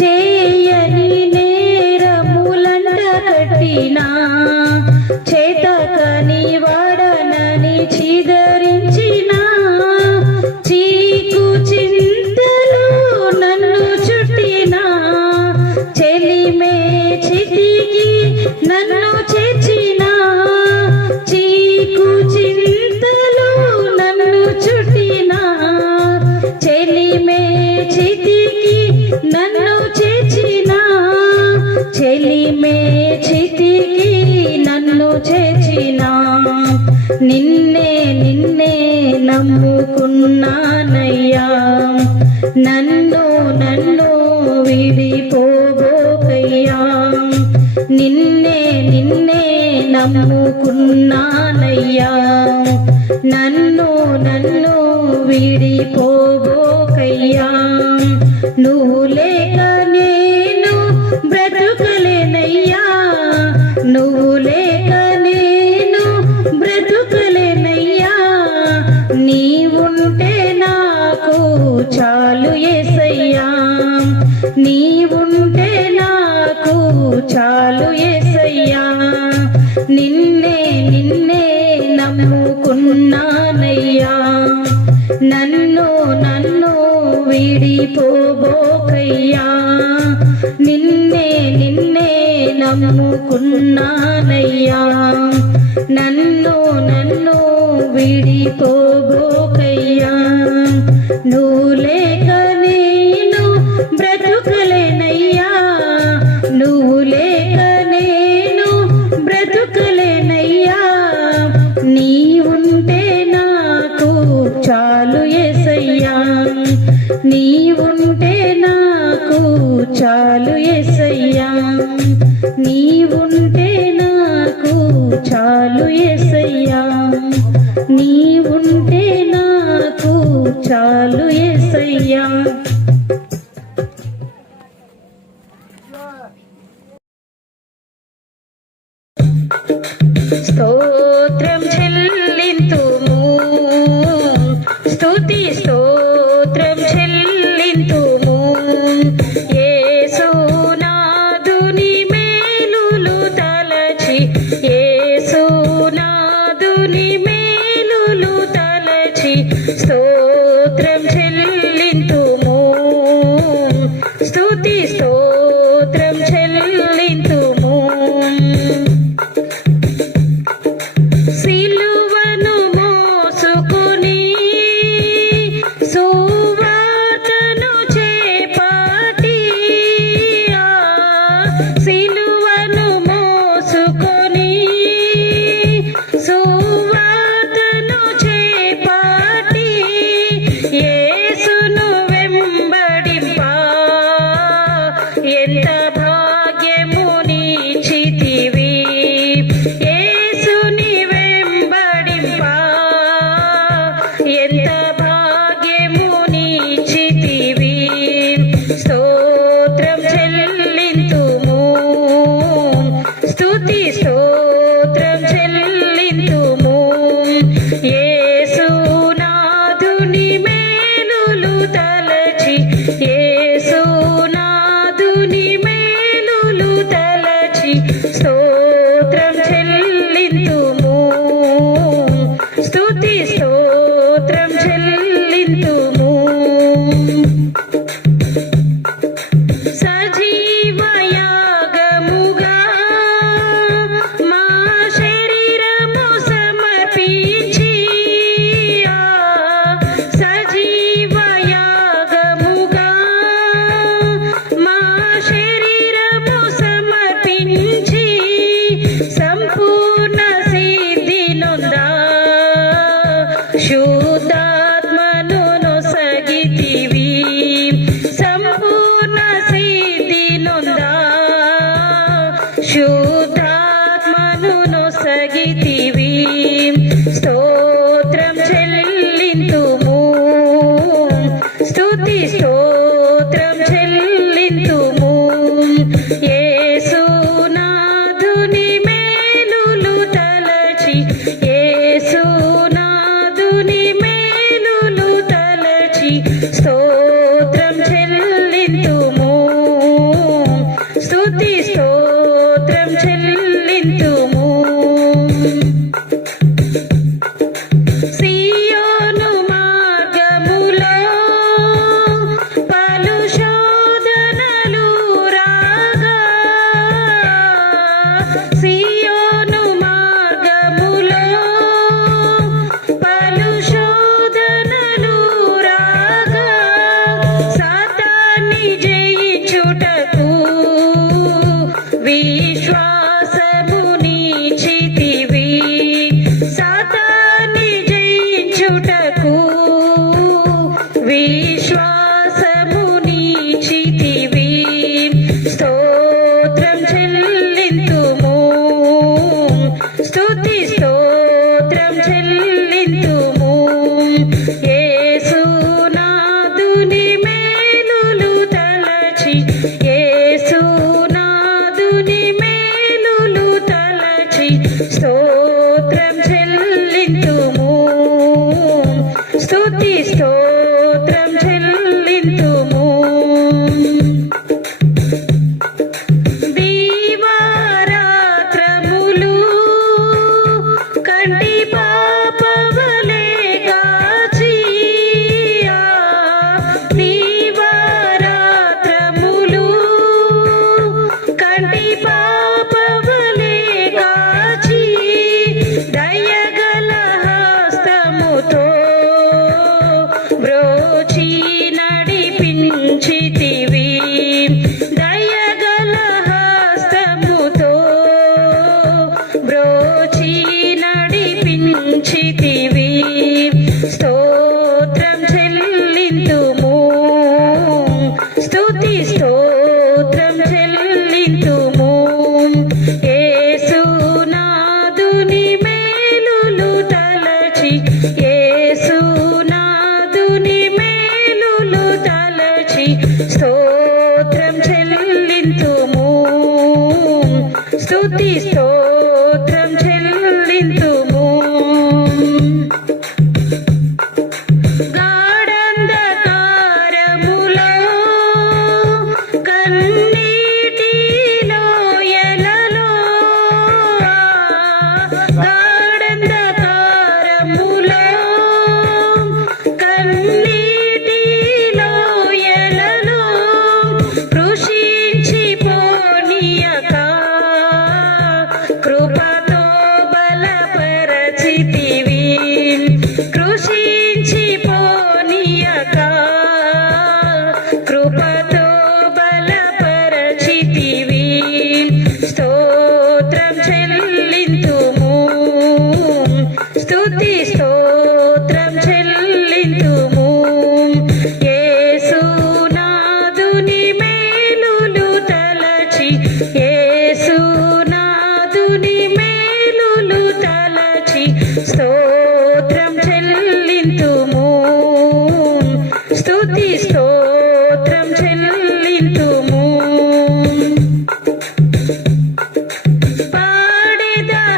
చేయని నేరములంట కట్టినా, చేతకాని వాడనని చీదరించినా. చీకు చింతలు నన్ను చుట్టినా, చెలిమే చితికి నన్ను చేర్చినా. చీకు చింతలు నన్ను చుట్టినా, చెలిమే చితికి నన్ను చేర్చినా. చెలిమే చితికి నన్ను చేర్చినా. నిన్నే నిన్నే నమ్ముకున్నానయ్యా, నన్ను నన్ను విడిపోబోకయ్యా. నిన్నే నిన్నే నమ్ముకున్నానయ్యా, నన్ను నన్ను విడిపోబోకయ్యా. నువ్వు లేక నేను బ్రతుకలేనయ్యా, నువ్వు లేక నేను బ్రతుకలేనయ్యా. నీవుంటే నాకు చాలు యేసయ్యా, నీవుంటే నాకు చాలు యేసయ్యా. నిన్నే నిన్నే నమ్ముకున్నానయ్యా, నన్ను నన్ను విడిపోబోకయ్యా. నిన్నే నిన్నే నమ్ముకున్నానయ్యా, నన్ను నన్ను విడిపోబోకయ్యా. నువ్వు లేక నేను బ్రతుకలేనయ్యా, నువ్వు లేక నేను బ్రతుకలే యేసయ్యా నీ ఉంటే నాకు చాలు యేసయ్యా. స్తోత్రం చెల్లింతుము, స్తుతి స్తోత్రం చెల్లింతుము. యేసునాథుని మేలులు తలచి, యేసునాథుని మేలులు తలచి స్తోత్రం చెల్లింతుము, స్తుతి స్తోత్రం చెల్లింతుము. సిలువను మోసుకొని సువార్తను చేపట్టి, సిలువను మోసుకొని సువార్తను చేపట్టి యేసును వెంబడింప ఎంత భాగ్యము నీచితివి. యేసుని వెంబడింప ఎంత భాగ్యము నీచితివి. స్తోత్రం చెల్లింతుము, స్తుతి స్తోత్రం చెల్లింతుము. యేసునాథుని మేలులు తలచి, యేసునాథుని మేలులు తలచి స్తోత్రం చెల్లింతుము, స్తుతి స్తోత్రం చెల్లింతుము. సజీవయాగముగా మా శరీరము సమర్పించి, సజీవయాగముగా మా శరీరము సమర్పించి సంపూర్ణ సిద్ధి నొందా శుద్ధాత్మను నొసగితివి. సంపూర్ణ సిద్ధి నొందా శుద్ధాత్మను నొసగితివి. స్తోత్రం చెల్లింతుము, స్తుతి స్తోత్రం చెల్లింతుము. యేసునాథుని మేలులు తలచి, యేసునాథుని మేలులు తలచి స్తోత్రం చెల్లింతుము, స్తుతి స్తోత్రం చెల్లింతుము. సియోను మార్గములో పలు శోధనలు రాగా, సియోను మార్గములో పలు శోధనలు రాగా సాతాన్ని జయించుటకు విశ్వాసము నీచితివి. సాతాన్ని జయించుటకు విశ్వాసము నీచితివి. స్తోత్రం చెల్లింతుము, స్తుతి స్తోత్రం చెల్లింతుము. యేసునాథుని మేలులు తలచి, యేసునాథుని మేలులు తలచి స్తోత్రం చెల్లింతుము, స్తుతి స్తోత్రం చెల్లింతుము. దీవారాత్రములు కంటి పాపవలె గాచి, దీవారాత్రములు కంటి పాపవలె గాచి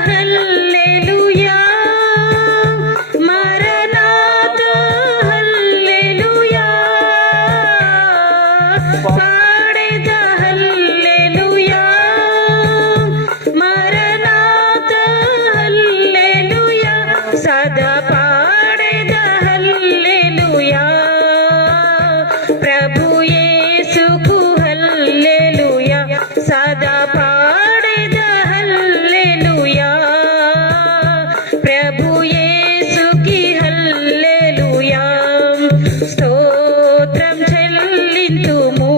హల్లెలూయా మరణాతా హల్లెలూయా పాడేద హల్లెలూయా మరణాతా హల్లెలూయా సదా పాడేద హల్లెలూయా ప్రభు యేసుకు హల్లెలూయా సదా పాడేద హల్లెలూయా ప్రభు యేసుకి హల్లెలూయా స్తోత్రం చెల్లింతుము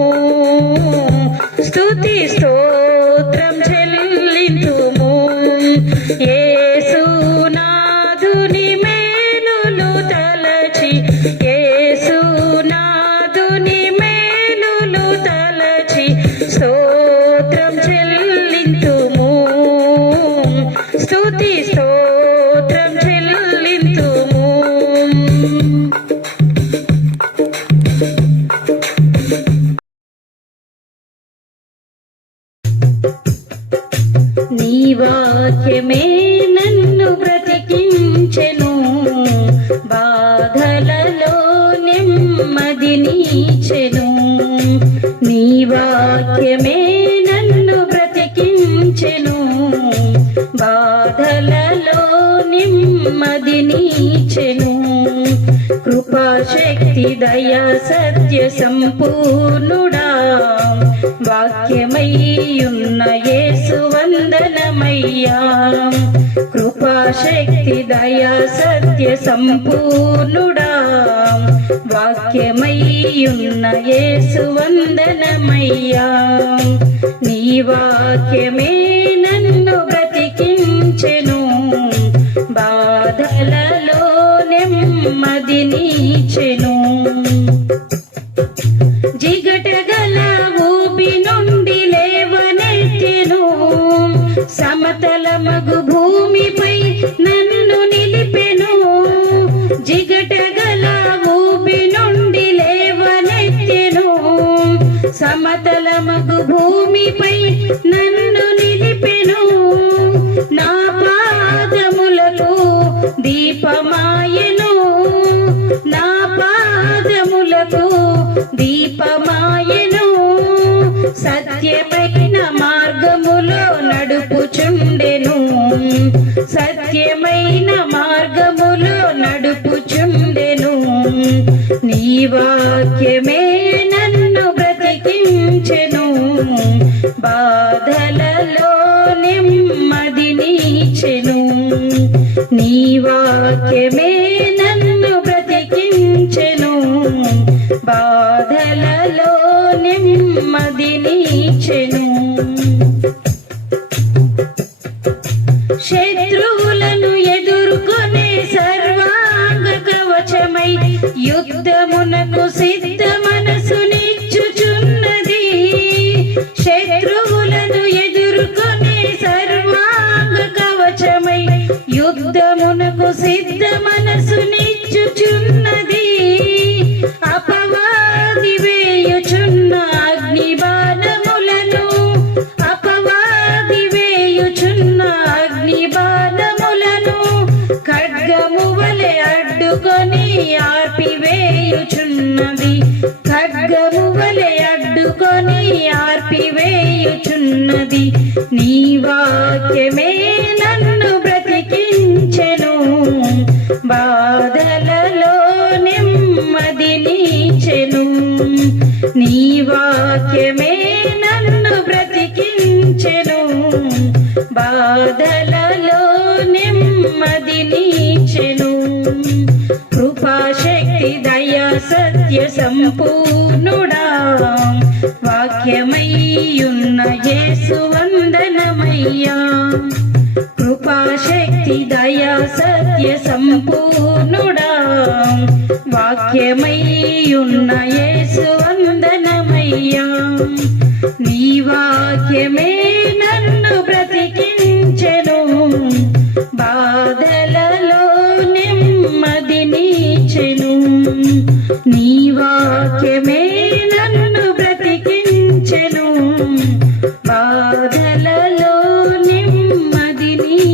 స్తుతి స్తోత్రం చెల్లింతుము యేసునాథుని మేలులు తలచి యేసునాథుని మేలులు తలచి స్తోత్రం చెల్లింతుము స్తుతి స్తోత్రం చెల్లింతుము నీ వాక్యమే నన్ను బ్రతికించెను బాధలలో నెమ్మదినిచెను నీ వాక్యమే నన్ను బ్రతికించెను బాధలలో నెమ్మదినిచెను కృపాశక్తి దయా సత్య సంపూర్ణుడా వాక్యమయ్యున్న యేసు వందనమయ్యా కృపాశక్తి దయా సత్య సంపూర్ణుడా వాక్యమయ్యున్న యేసు వందనమయ్యా నీ వాక్యమే నన్ను బ్రతికించెను బాధలలో నెమ్మదినిచెను జిగటగల ఊపి నుండి లేవనెత్తెను సమతలమగు భూమిపై నన్ను నిలిపెను జిగటగల ఊపి నుండి లేవనెత్తెను సమతలమగు భూమిపై నన్ను నిలిపెను నా పాదములకు దీపమాయెను నా పాదములకు దీపమాయెను సత్యమైన మార్గములో నడుపుచుండెను సత్యమైన మార్గములో నడుపుచుండెను నీ వాక్యమే నన్ను బ్రతికించెను బాధలలో నెమ్మదినిచెను నీ వాక్యమే నన్ను బ్రతికించెను బాధలలో నెమ్మదినిచెను శత్రువులను ఎదుర్కొనే సర్వాంగ కవచమై యుద్ధమునకు సిద్ధ మనసునిచ్చుచున్నది శత్రువులను ఎదుర్కొనే సర్వాంగ కవచమై యుద్ధమునకు సిద్ధ మనసునిచ్చుచున్నది అపవాది వేయుచున్న అగ్ని బాణములను అపవాది వేయుచున్న అగ్ని బాణములను ఖడ్గము వలె అడ్డుకొని ఆర్పివేయుచున్నది ఖడ్గము వలె అడ్డుకొని ఆర్పివేయుచున్నది నీ వాక్యమే నన్ను బ్రతికించెను బాధలలో నెమ్మదినిచెను నీ వాక్యమే నన్ను బ్రతికించెను బాధలలో నెమ్మదినిచెను కృపాశక్తి దయా సత్య సంపూర్ణుడా వాక్యమయ్యున్న యేసు వందనమయ్యా కృపాశక్తి దయా సత్య సంపూర్ణుడా వాక్యమయ్యున్న యేసు వందనమయ్యా నీ వాక్యమే నన్ను బ్రతికించెను బాధలలో నెమ్మదినిచెను నీ వాక్యమే నన్ను బ్రతికించెను బాధలలో నెమ్మదినిచెను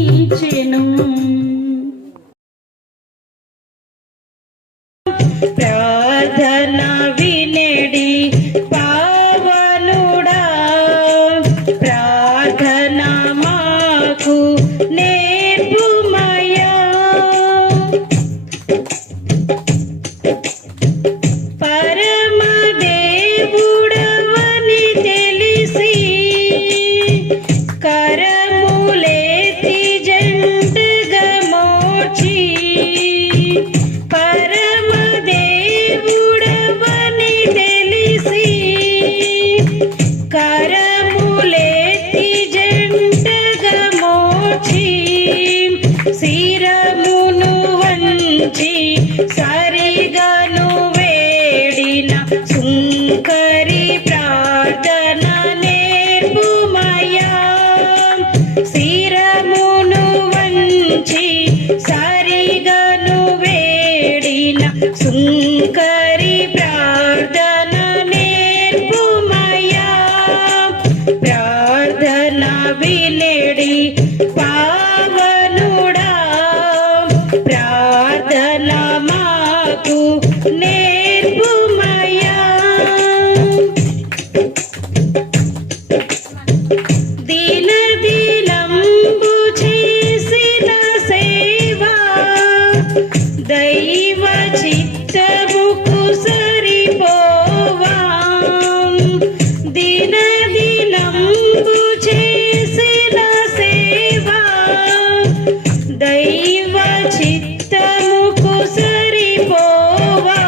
దైవ చిత్తముకు సరిపోవా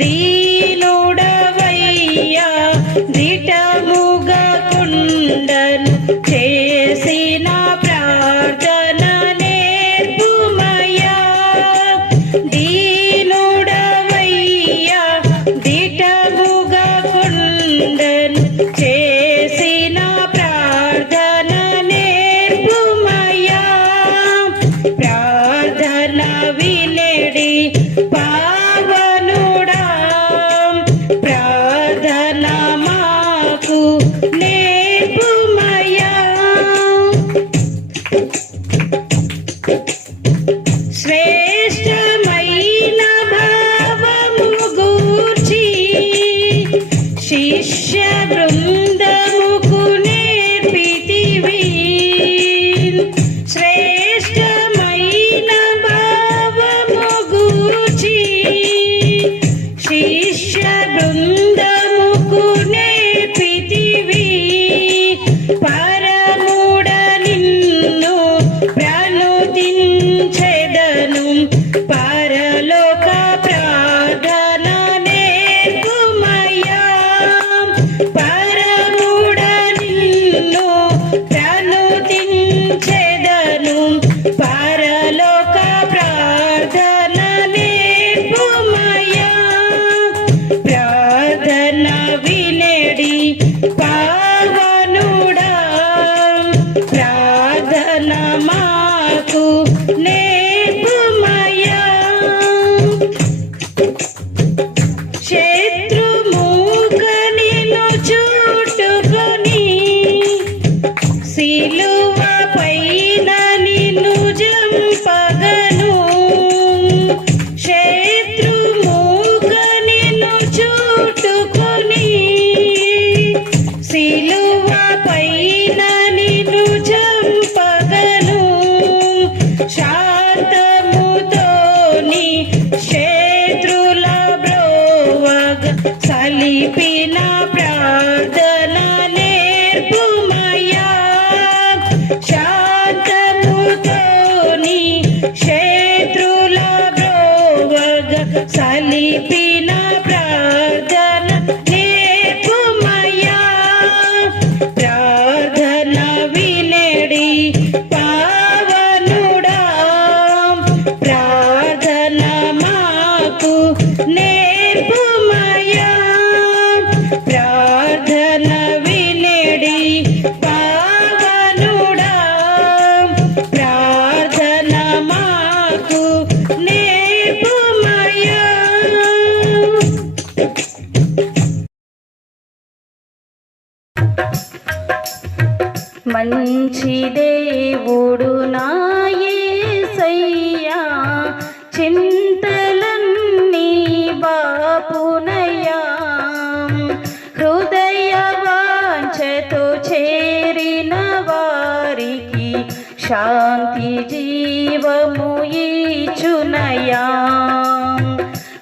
దీనుడవయ్యా దిటముగా కుండను చేసిన ప్రార్థన నేర్పుమయ్యా దీనుడవయ్యా దిటముగా కుండను చేసిన ప్రార్థన నేర్పుమయ్యా ప్రార్థన వినెడి పావనుడా ప్రార్థన మాకు నేర్పుమయ్యా శ్రేష్టమైన భావము గూర్చి శిష్య బృందముకు నేర్పితివి శ్రేష్టమైన భావము గూర్చి శిష్య బృందముకు నేర్పితివి పరముడ నిన్ను ప్రణుతించెదను పరలోక ప్రార్థన నేర్పుమయ్యా పరముడ నిన్ను ప్రణుతించెదను పరలోక ప్రార్థన నేర్పుమయ్యా ప్రార్థన వినెడి పావనుడా ప్రార్థన మాకు నేర్పుమయ్యా శత్రుముఖ నిన్ను చుట్టుకొని సిలువ పైన నిన్ను జంపగను శత్రుముఖ నిన్ను చుట్టుకొని సిలువ పైన నిన్ను జంపగను శాంతముతోని శత్రుల బ్రోవగ సలిపిన ప్రార్థన నేర్పుమయ్యా శాంతముతోని శత్రుల బ్రోవగ సలిపిన ప్రార్థన నేర్పుమయ్యా ప్రార్థన వినెడి పావనుడా ప్రార్థన మాకు నేర్పుమయ్యా ప్రార్థన వినెడి పావనుడా ప్రార్థన మాకు నేర్పుమయ్యా మంచి దేవుడు నా యేసయ్యా చింతలన్నీ బాపునయ్యా హృదయ వాంఛతో చేరిన వారికి శాంతి జీవము ఇచ్చునయ్యా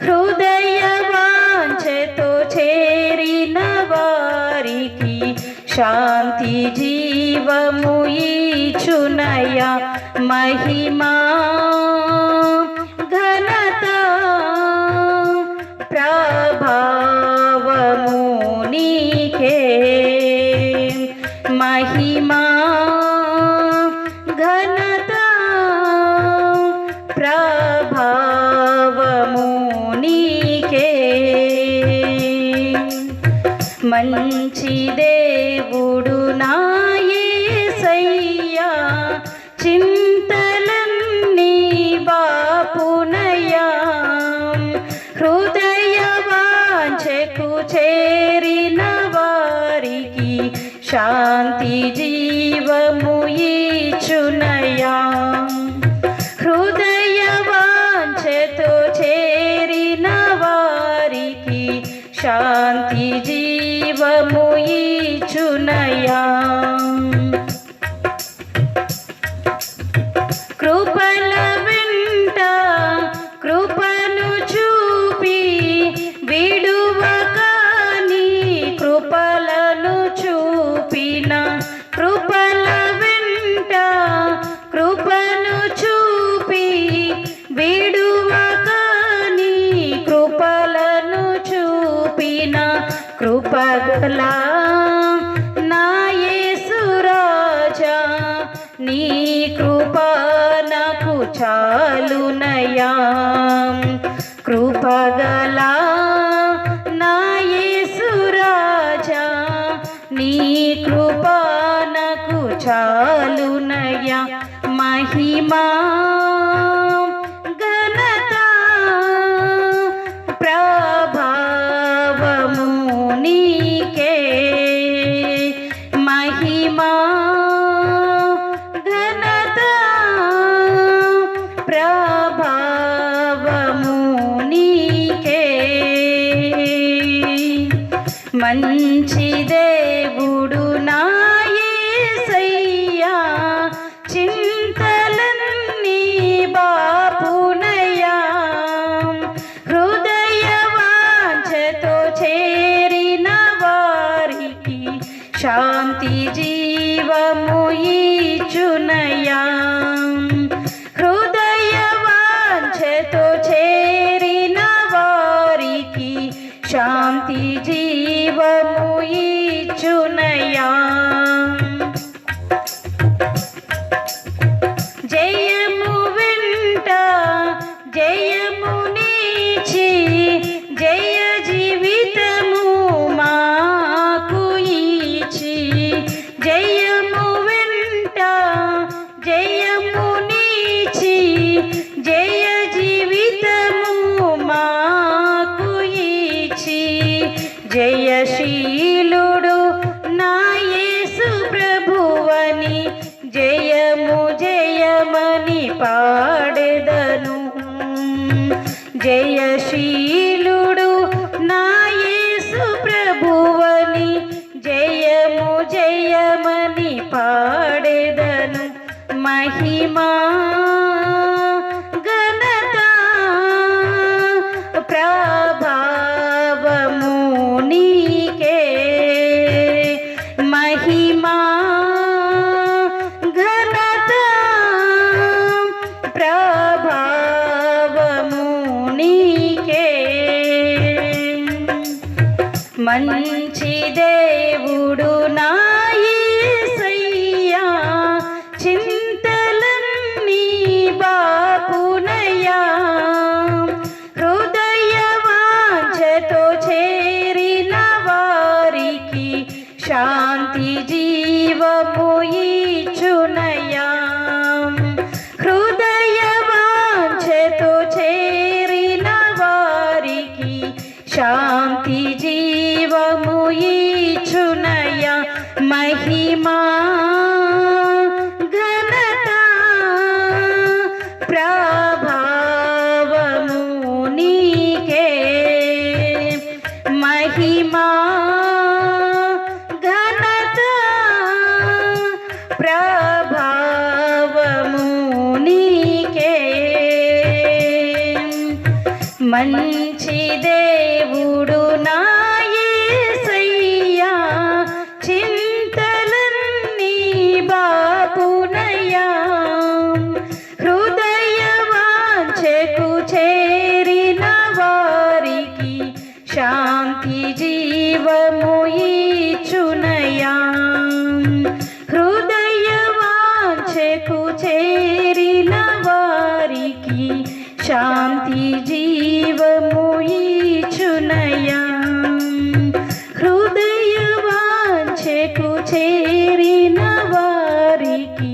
హృదయ వాంఛతో చేరిన వారికి శాంతి జీవము ఇచ్చునయ్యా మహిమా ఘనత ప్రభావము నీకే మహిమా ఘనత ప్రభావము నీకే మంచి దేవుడు నా యేసయ్యా చింతలన్నీ బాపునయ్యా హృదయ వాంఛకు చేరిన వారికి శాంతి జీవము ఇచ్చునయ్యా హృదయ వాంఛతో చేరిన వారికి శాంతి జీవము ఇచ్చునయ్యా కృపల వెంట కృపను చూపి విడువక నీ కృపలను చూపిన కృప నాకు చాలునయా కృపగల నా యేసు రాజా నీ కృప నాకు చాలునయా మహిమా ఘనత ప్రభావము నీకే మహిమా ఘనత ప్రభావము నీకే మంచి దేవుడు నా యేసయ్యా చింతలన్నీ బాపునయ్యా హృదయ వాంఛతో చేరిన వారికి శాంతి జీవము ఇచ్చునయ్యా హృదయ వాంఛతో చేరిన వారికి శాంతి జీవము ఇచ్చునయ్యా జయము వెంట జయము నీచి జయ జీవితము మాకు ఇచ్చి జయము వెంట జయము నీచి జయ జీవితము మాకు ఇచ్చి జయశీలుడు నా యేసు ప్రభువని జయము జయమని పాడెదను జయశీలుడు నా యేసు ప్రభువని జయము జయమని పాడెదను మహిమా ఘనత ప్రభావము నీకే మహిమా ఘనత ప్రభావము నీకే మంచి దేవుడు నా యేసయ్యా చింతలన్నీ బాపునయ్యా హృదయ వాంఛతో చేరిన వారికి శాంతి జీవము ఇచ్చునయ్యా హృదయ వాంఛతో చేరిన వారికి శాంతి జీవము ఇచ్చునయ్యా మహిమా ఘనత ప్రభావము నీకే మహిమా ఘనత ప్రభావము నీకే మంచి దేవుడు నా యేసయ్యా చింతలన్నీ బాపునయ్యా హృదయ వాంఛకు చేరిన వారికి శాంతి జీవము ఇచ్చునయ్యా హృదయ వాంఛకు చేరిన వారికి శాంతి జీవము ఇచ్చునయ్యా హృదయ వాంఛకు చేరిన వారికి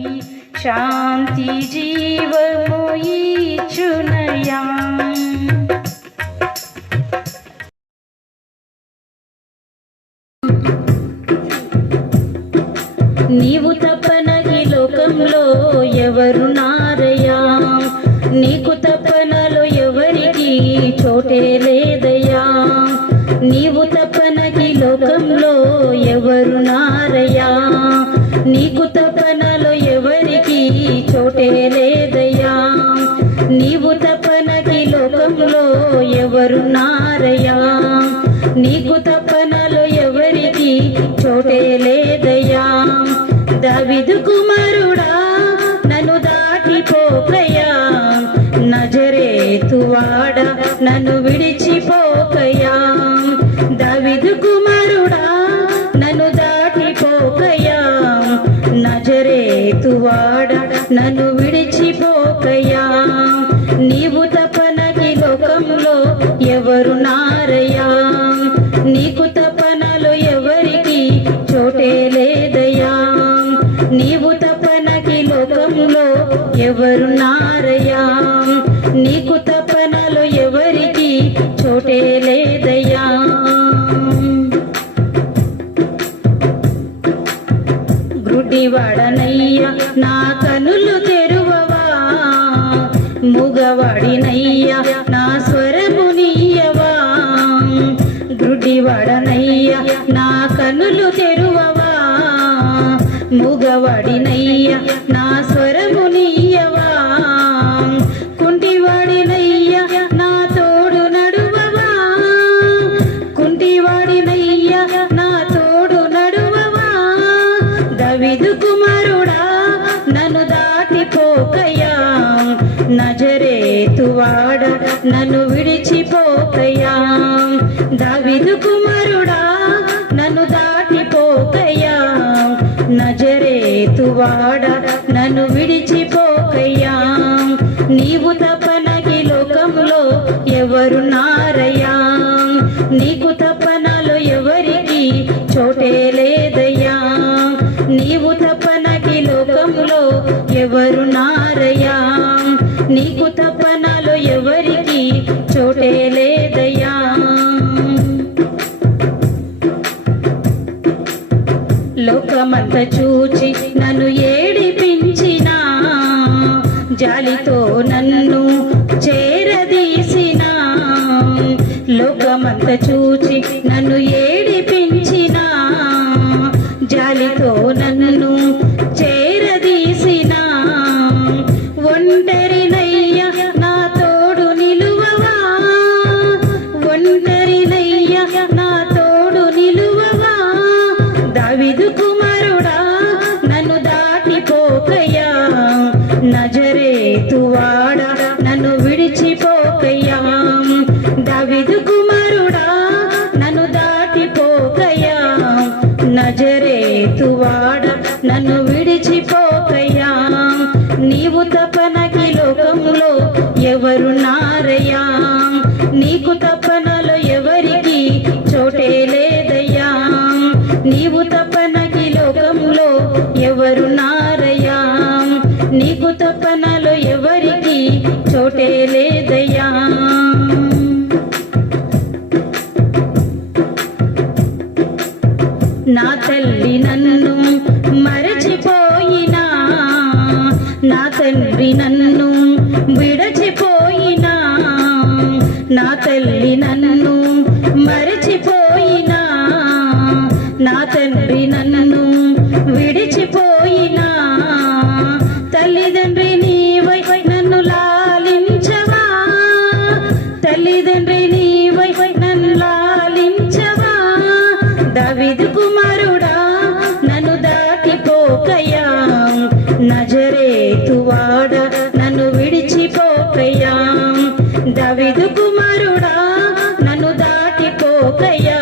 శాంతి జీవము ఇచ్చునయ్యా నీవు తప్పనగి లోకంలో ఎవరున్నారయ్యా నీకు తప్పనలో ఎవరికి చోటే లేదయ్యా నీవు తప్పనగి లోకంలో ఎవరున్నారయ్యా నీకు తప్పనలో ఎవరికి చోటే లేదయ్యా నీవు తప్పనగి లోకంలో ఎవరున్నారయ్యా నీకు తప్పనలో ఎవరికి చోటే లేదయ్యా దావీదు కుమారుడా నన్ను దాటిపోకయ్యా నజరేతువాడా నన్ను విడిచిపోకయ్యా దావీదు కుమారుడా నన్ను దాటిపోకయ్యా నజరేతువాడా నన్ను విడిచిపోకయ్యా నీవు తప్ప నాకీ లోకంలో ఎవరున్నారయ్యా నీకు తప్ప నాలో ఎవరికి చోటే లేదయ్యా నీవు తప్ప నాకీ లోకంలో ఎవరున్నారయ్యా నీకు తప్ప నాలో ఎవరికి చోటే లేదయ్యా గుడ్డివాడనయ్యా నా కనులు తెరువవా మూగవాడినయ్యా నా స్వరమునియవా గుడ్డివాడనయ్యా నా కనులు తెరువవా మూగవాడినయ్యా నా స్వరమునియవా కుంటివాడినయ్యా నా తోడు నడువవా కుంటివాడినయ్యా నా తోడు నడువవా దావీదు కుమారుడా నన్ను దాటిపోకయ్యా నజరేతువాడ నన్ను విడిచిపోకయ్యా దావీదు కుమారుడా నన్ను దాటిపోకయ్యా నజరేతువాడ నన్ను విడిచిపోకయ్యా నీవు తప్ప నాకీ లోకంలో ఎవరున్నారయ్యా నీకు తప్ప నాలో ఎవరికి చోటే లేదయ్యా నీవు తప్ప నాకీ లోకంలో ఎవరున్నారయ్యా నీకు తప్ప నాలో ఎవరికి చోటే లేదయ్యా లోకమంత చూచి నన్ను ఏడిపించిన జాలితో నన్ను చేరదీసిన లోకమంత చూచి నన్ను ఏడిపించిన జాలితో నన్ను చేరదీసిన ఒంటరినయ్యా నా తోడు నిలువవా ఒంటరినయ్యా నా తోడు నిలువవా దావీదు కుమారుడా నన్ను దాటిపోకయ్యా నజరేతువాడ నన్ను విడిచిపోకయ్యా దావీదు కుమారుడా నన్ను దాటిపోకయ్యా నజరేతువాడ నన్ను విడిచిపోకయ్యా నీవు తప్ప నాకీ లోకంలో ఎవరున్నారయ్యా నీకు తప్ప నాలో ఎవరికి చోటే లేదయ్యా నీవు తప్ప నాకీ లోకంలో ఎవరున్నారయ్యా నీకు తప్ప నాలో ఎవరికి చోటే లేదయ్యా నా తల్లి నన్ను మరచిపోయినా నా తండ్రి నన్ను విడచిపోయినా నా తల్లి నన్ను మరచిపోయినా నా తండ్రి నన్ను విడిచిపోయినా తల్లిదండ్రి నీవై నన్ను లాలించవా తల్లిదండ్రి నీవై నన్ను లాలించవా దావీదు కుమారుడా నన్ను దాటిపోకయ్యా నజరేతువాడ నన్ను విడిచిపోకయ్యా దావీదు కుమారుడా నన్ను దాటిపోకయ్యా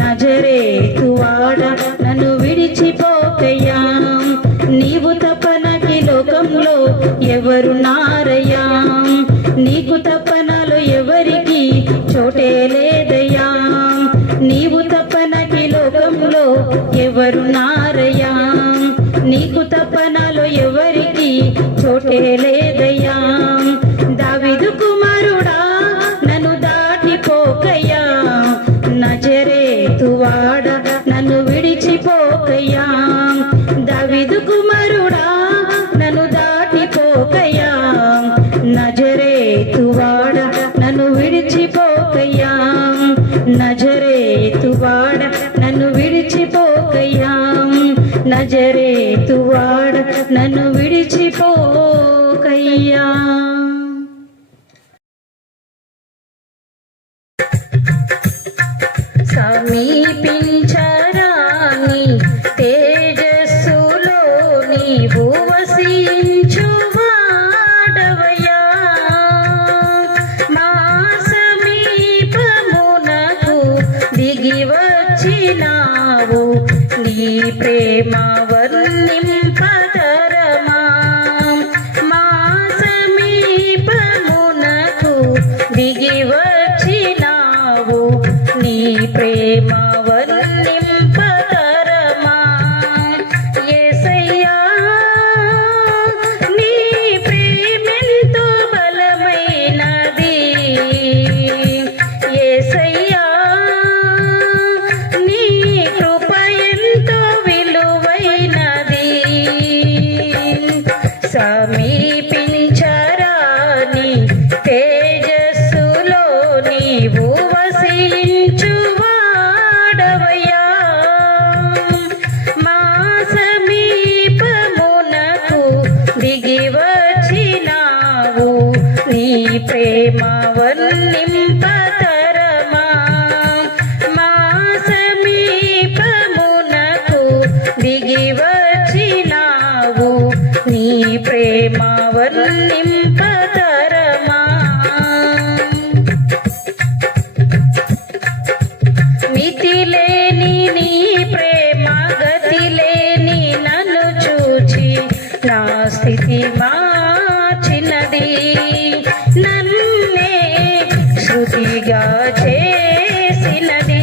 నజరేతువాడ నన్ను విడిచిపోకయ్యా నీవు తప్ప నాకీ లోకంలో ఎవరున్నారయ్యా నీకు తప్ప నాలో ఎవరికి చోటే లేదయ్యా నీవు తప్ప నాకీ లోకంలో ఎవరున్నారయ్యా నీకు తప్ప నాలో ఎవరికి చోటే లేదయ్యా దావీదు కుమారుడా నన్ను దాటిపోకయ్యా నజరేతువాడ నన్ను విడిచిపోకయ్యా దావీదు కుమారుడా నన్ను దాటిపోకయ్యా నజరేతువాడ నన్ను విడిచిపోకయ్యా నజరేతువాడ నన్ను విడిచిపోకయ్యా నజరేతువాడ నన్ను విడిచిపోకయ్యా సమీపించరాని తేజస్సులో నీవు వసించువాడవయ్యా మా సమీపమునకు దిగి వచ్చినావు నీ ప్రేమ వర్ణింపదరమా ప్రేమ వర్ణింపతరమా యేసయ్యా నీ ప్రేమెంతో బలమైనది యేసయ్యా నీ కృప ఎంతో విలువైనది సమీపించరాని తేజస్సులో నీవు వసించువాడవయ్యా మా సమీపమునకు దిగి వచ్చినావు నీ ప్రేమ వర్ణింపతరమా మా సమీపమునకు దిగి వచ్చినావు నీ ప్రేమ వర్ణింపతరమా మితిలేని నీ ప్రేమ గతిలేని నన్ను చూచి నా స్థితి మార్చినది నన్నే శృతిగా చేసినది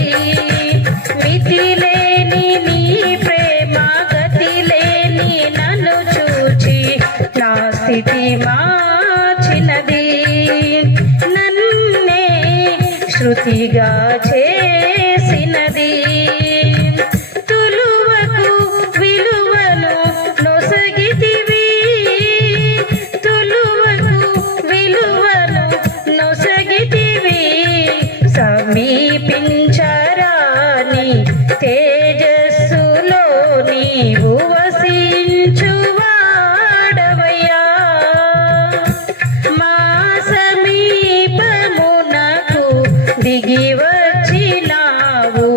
మితిలేని నీ ప్రేమ గతిలేని నన్ను చూచి నా స్థితి మార్చినది నన్నే శృతిగా చేసినది తులువకు విలువను నొసగితివి తులువకు విలువను నొసగితివి సమీపించరాని తేజస్సులో నీవు వసించువాడవయ్యా మా సమీపమునకు దిగి వచ్చినావు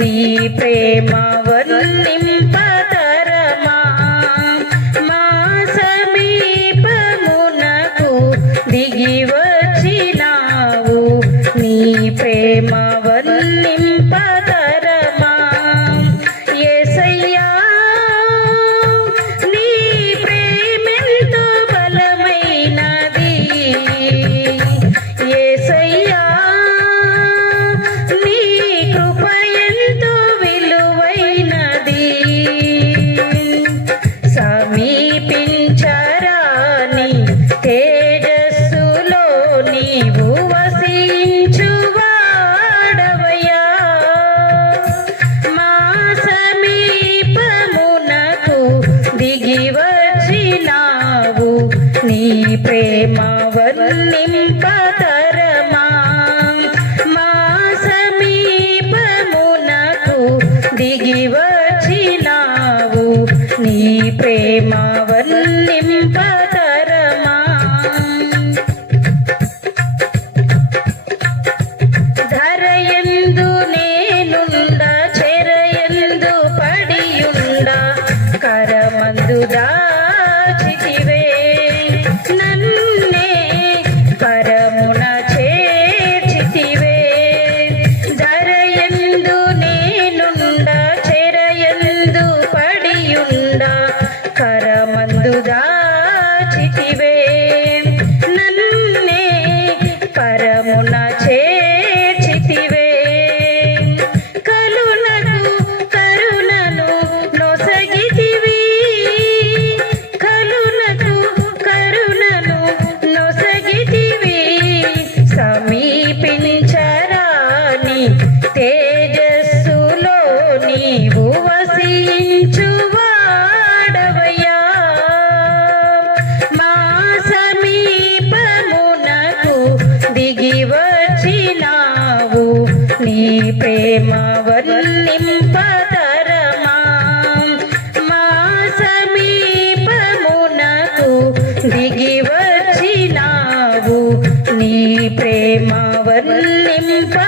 నీ ప్రేమ వర్ణింపతరమా మా సమీపమునకు దిగి వచ్చినావు నీ ప్రేమ వర్ణింపతరమా యేసయ్యా నీ ప్రేమెంతో బలమైనది యేసయ్యా నీ కృప ఎంతో విలువైనది సమీపించరాని తేజస్సులో నీవు వసించువాడవయ్యా మా సమీపమునకు దిగి వచ్చినావు నీ ప్రేమ వర్ణింపతరమా మా సమీపమునకు దిగి వచ్చినావు నీ ప్రేమ వర్ణింపతరమా ధరయందు నేనుండ చెరయందు పడియుండ కరమందు దాచితివే నన్నే పరమున చేర్చితివే ధరయందు నేనుండ చెరయందు పడియుండ కరమందు దాచితివే నన్నే పరమున చేర్చితివే కలునకు కరుణను నొసగితివి కలునకు కరుణను నొసగితివి సమీపించరాని తేజస్సులో నీవు వసించువాడవయ్యా మా సమీపమునకు దిగి వచ్చినావు నీ ప్రేమ వర్ణింపతరమా మా సమీపమునకు దిగి వచ్చినావు నీ ప్రేమ వర్ణింపతరమా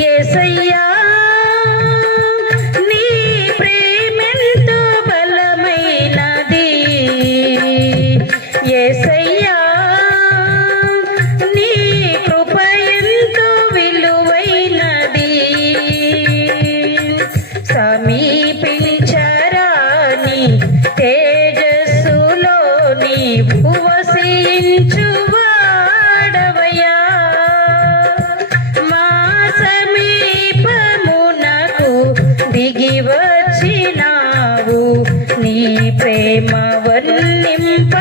యేసయ్యా నీ ప్రేమెంతో బలమైనది యేసయ్యా నీ కృప ఎంతో విలువైనది సమీపించరాని తేజస్సులో నీవు వసించువాడవయ్యా మా వన్నింపతరమా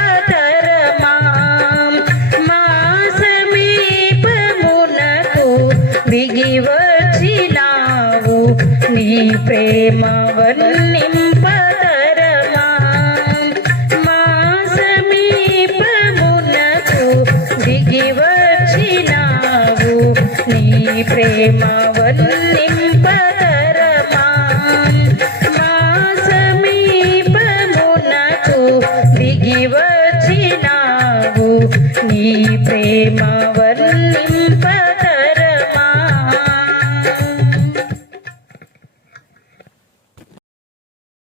మా సమీపమునకు దిగి వచ్చినావు నీ ప్రేమ వన్నింపతరమా మా సమీపమునకు దిగి వచ్చినావు నీ ప్రేమ వన్నింపతరమా మా సమీపమునకు దిగి వచ్చినావు నీ ప్రేమ వన్నింపతరమా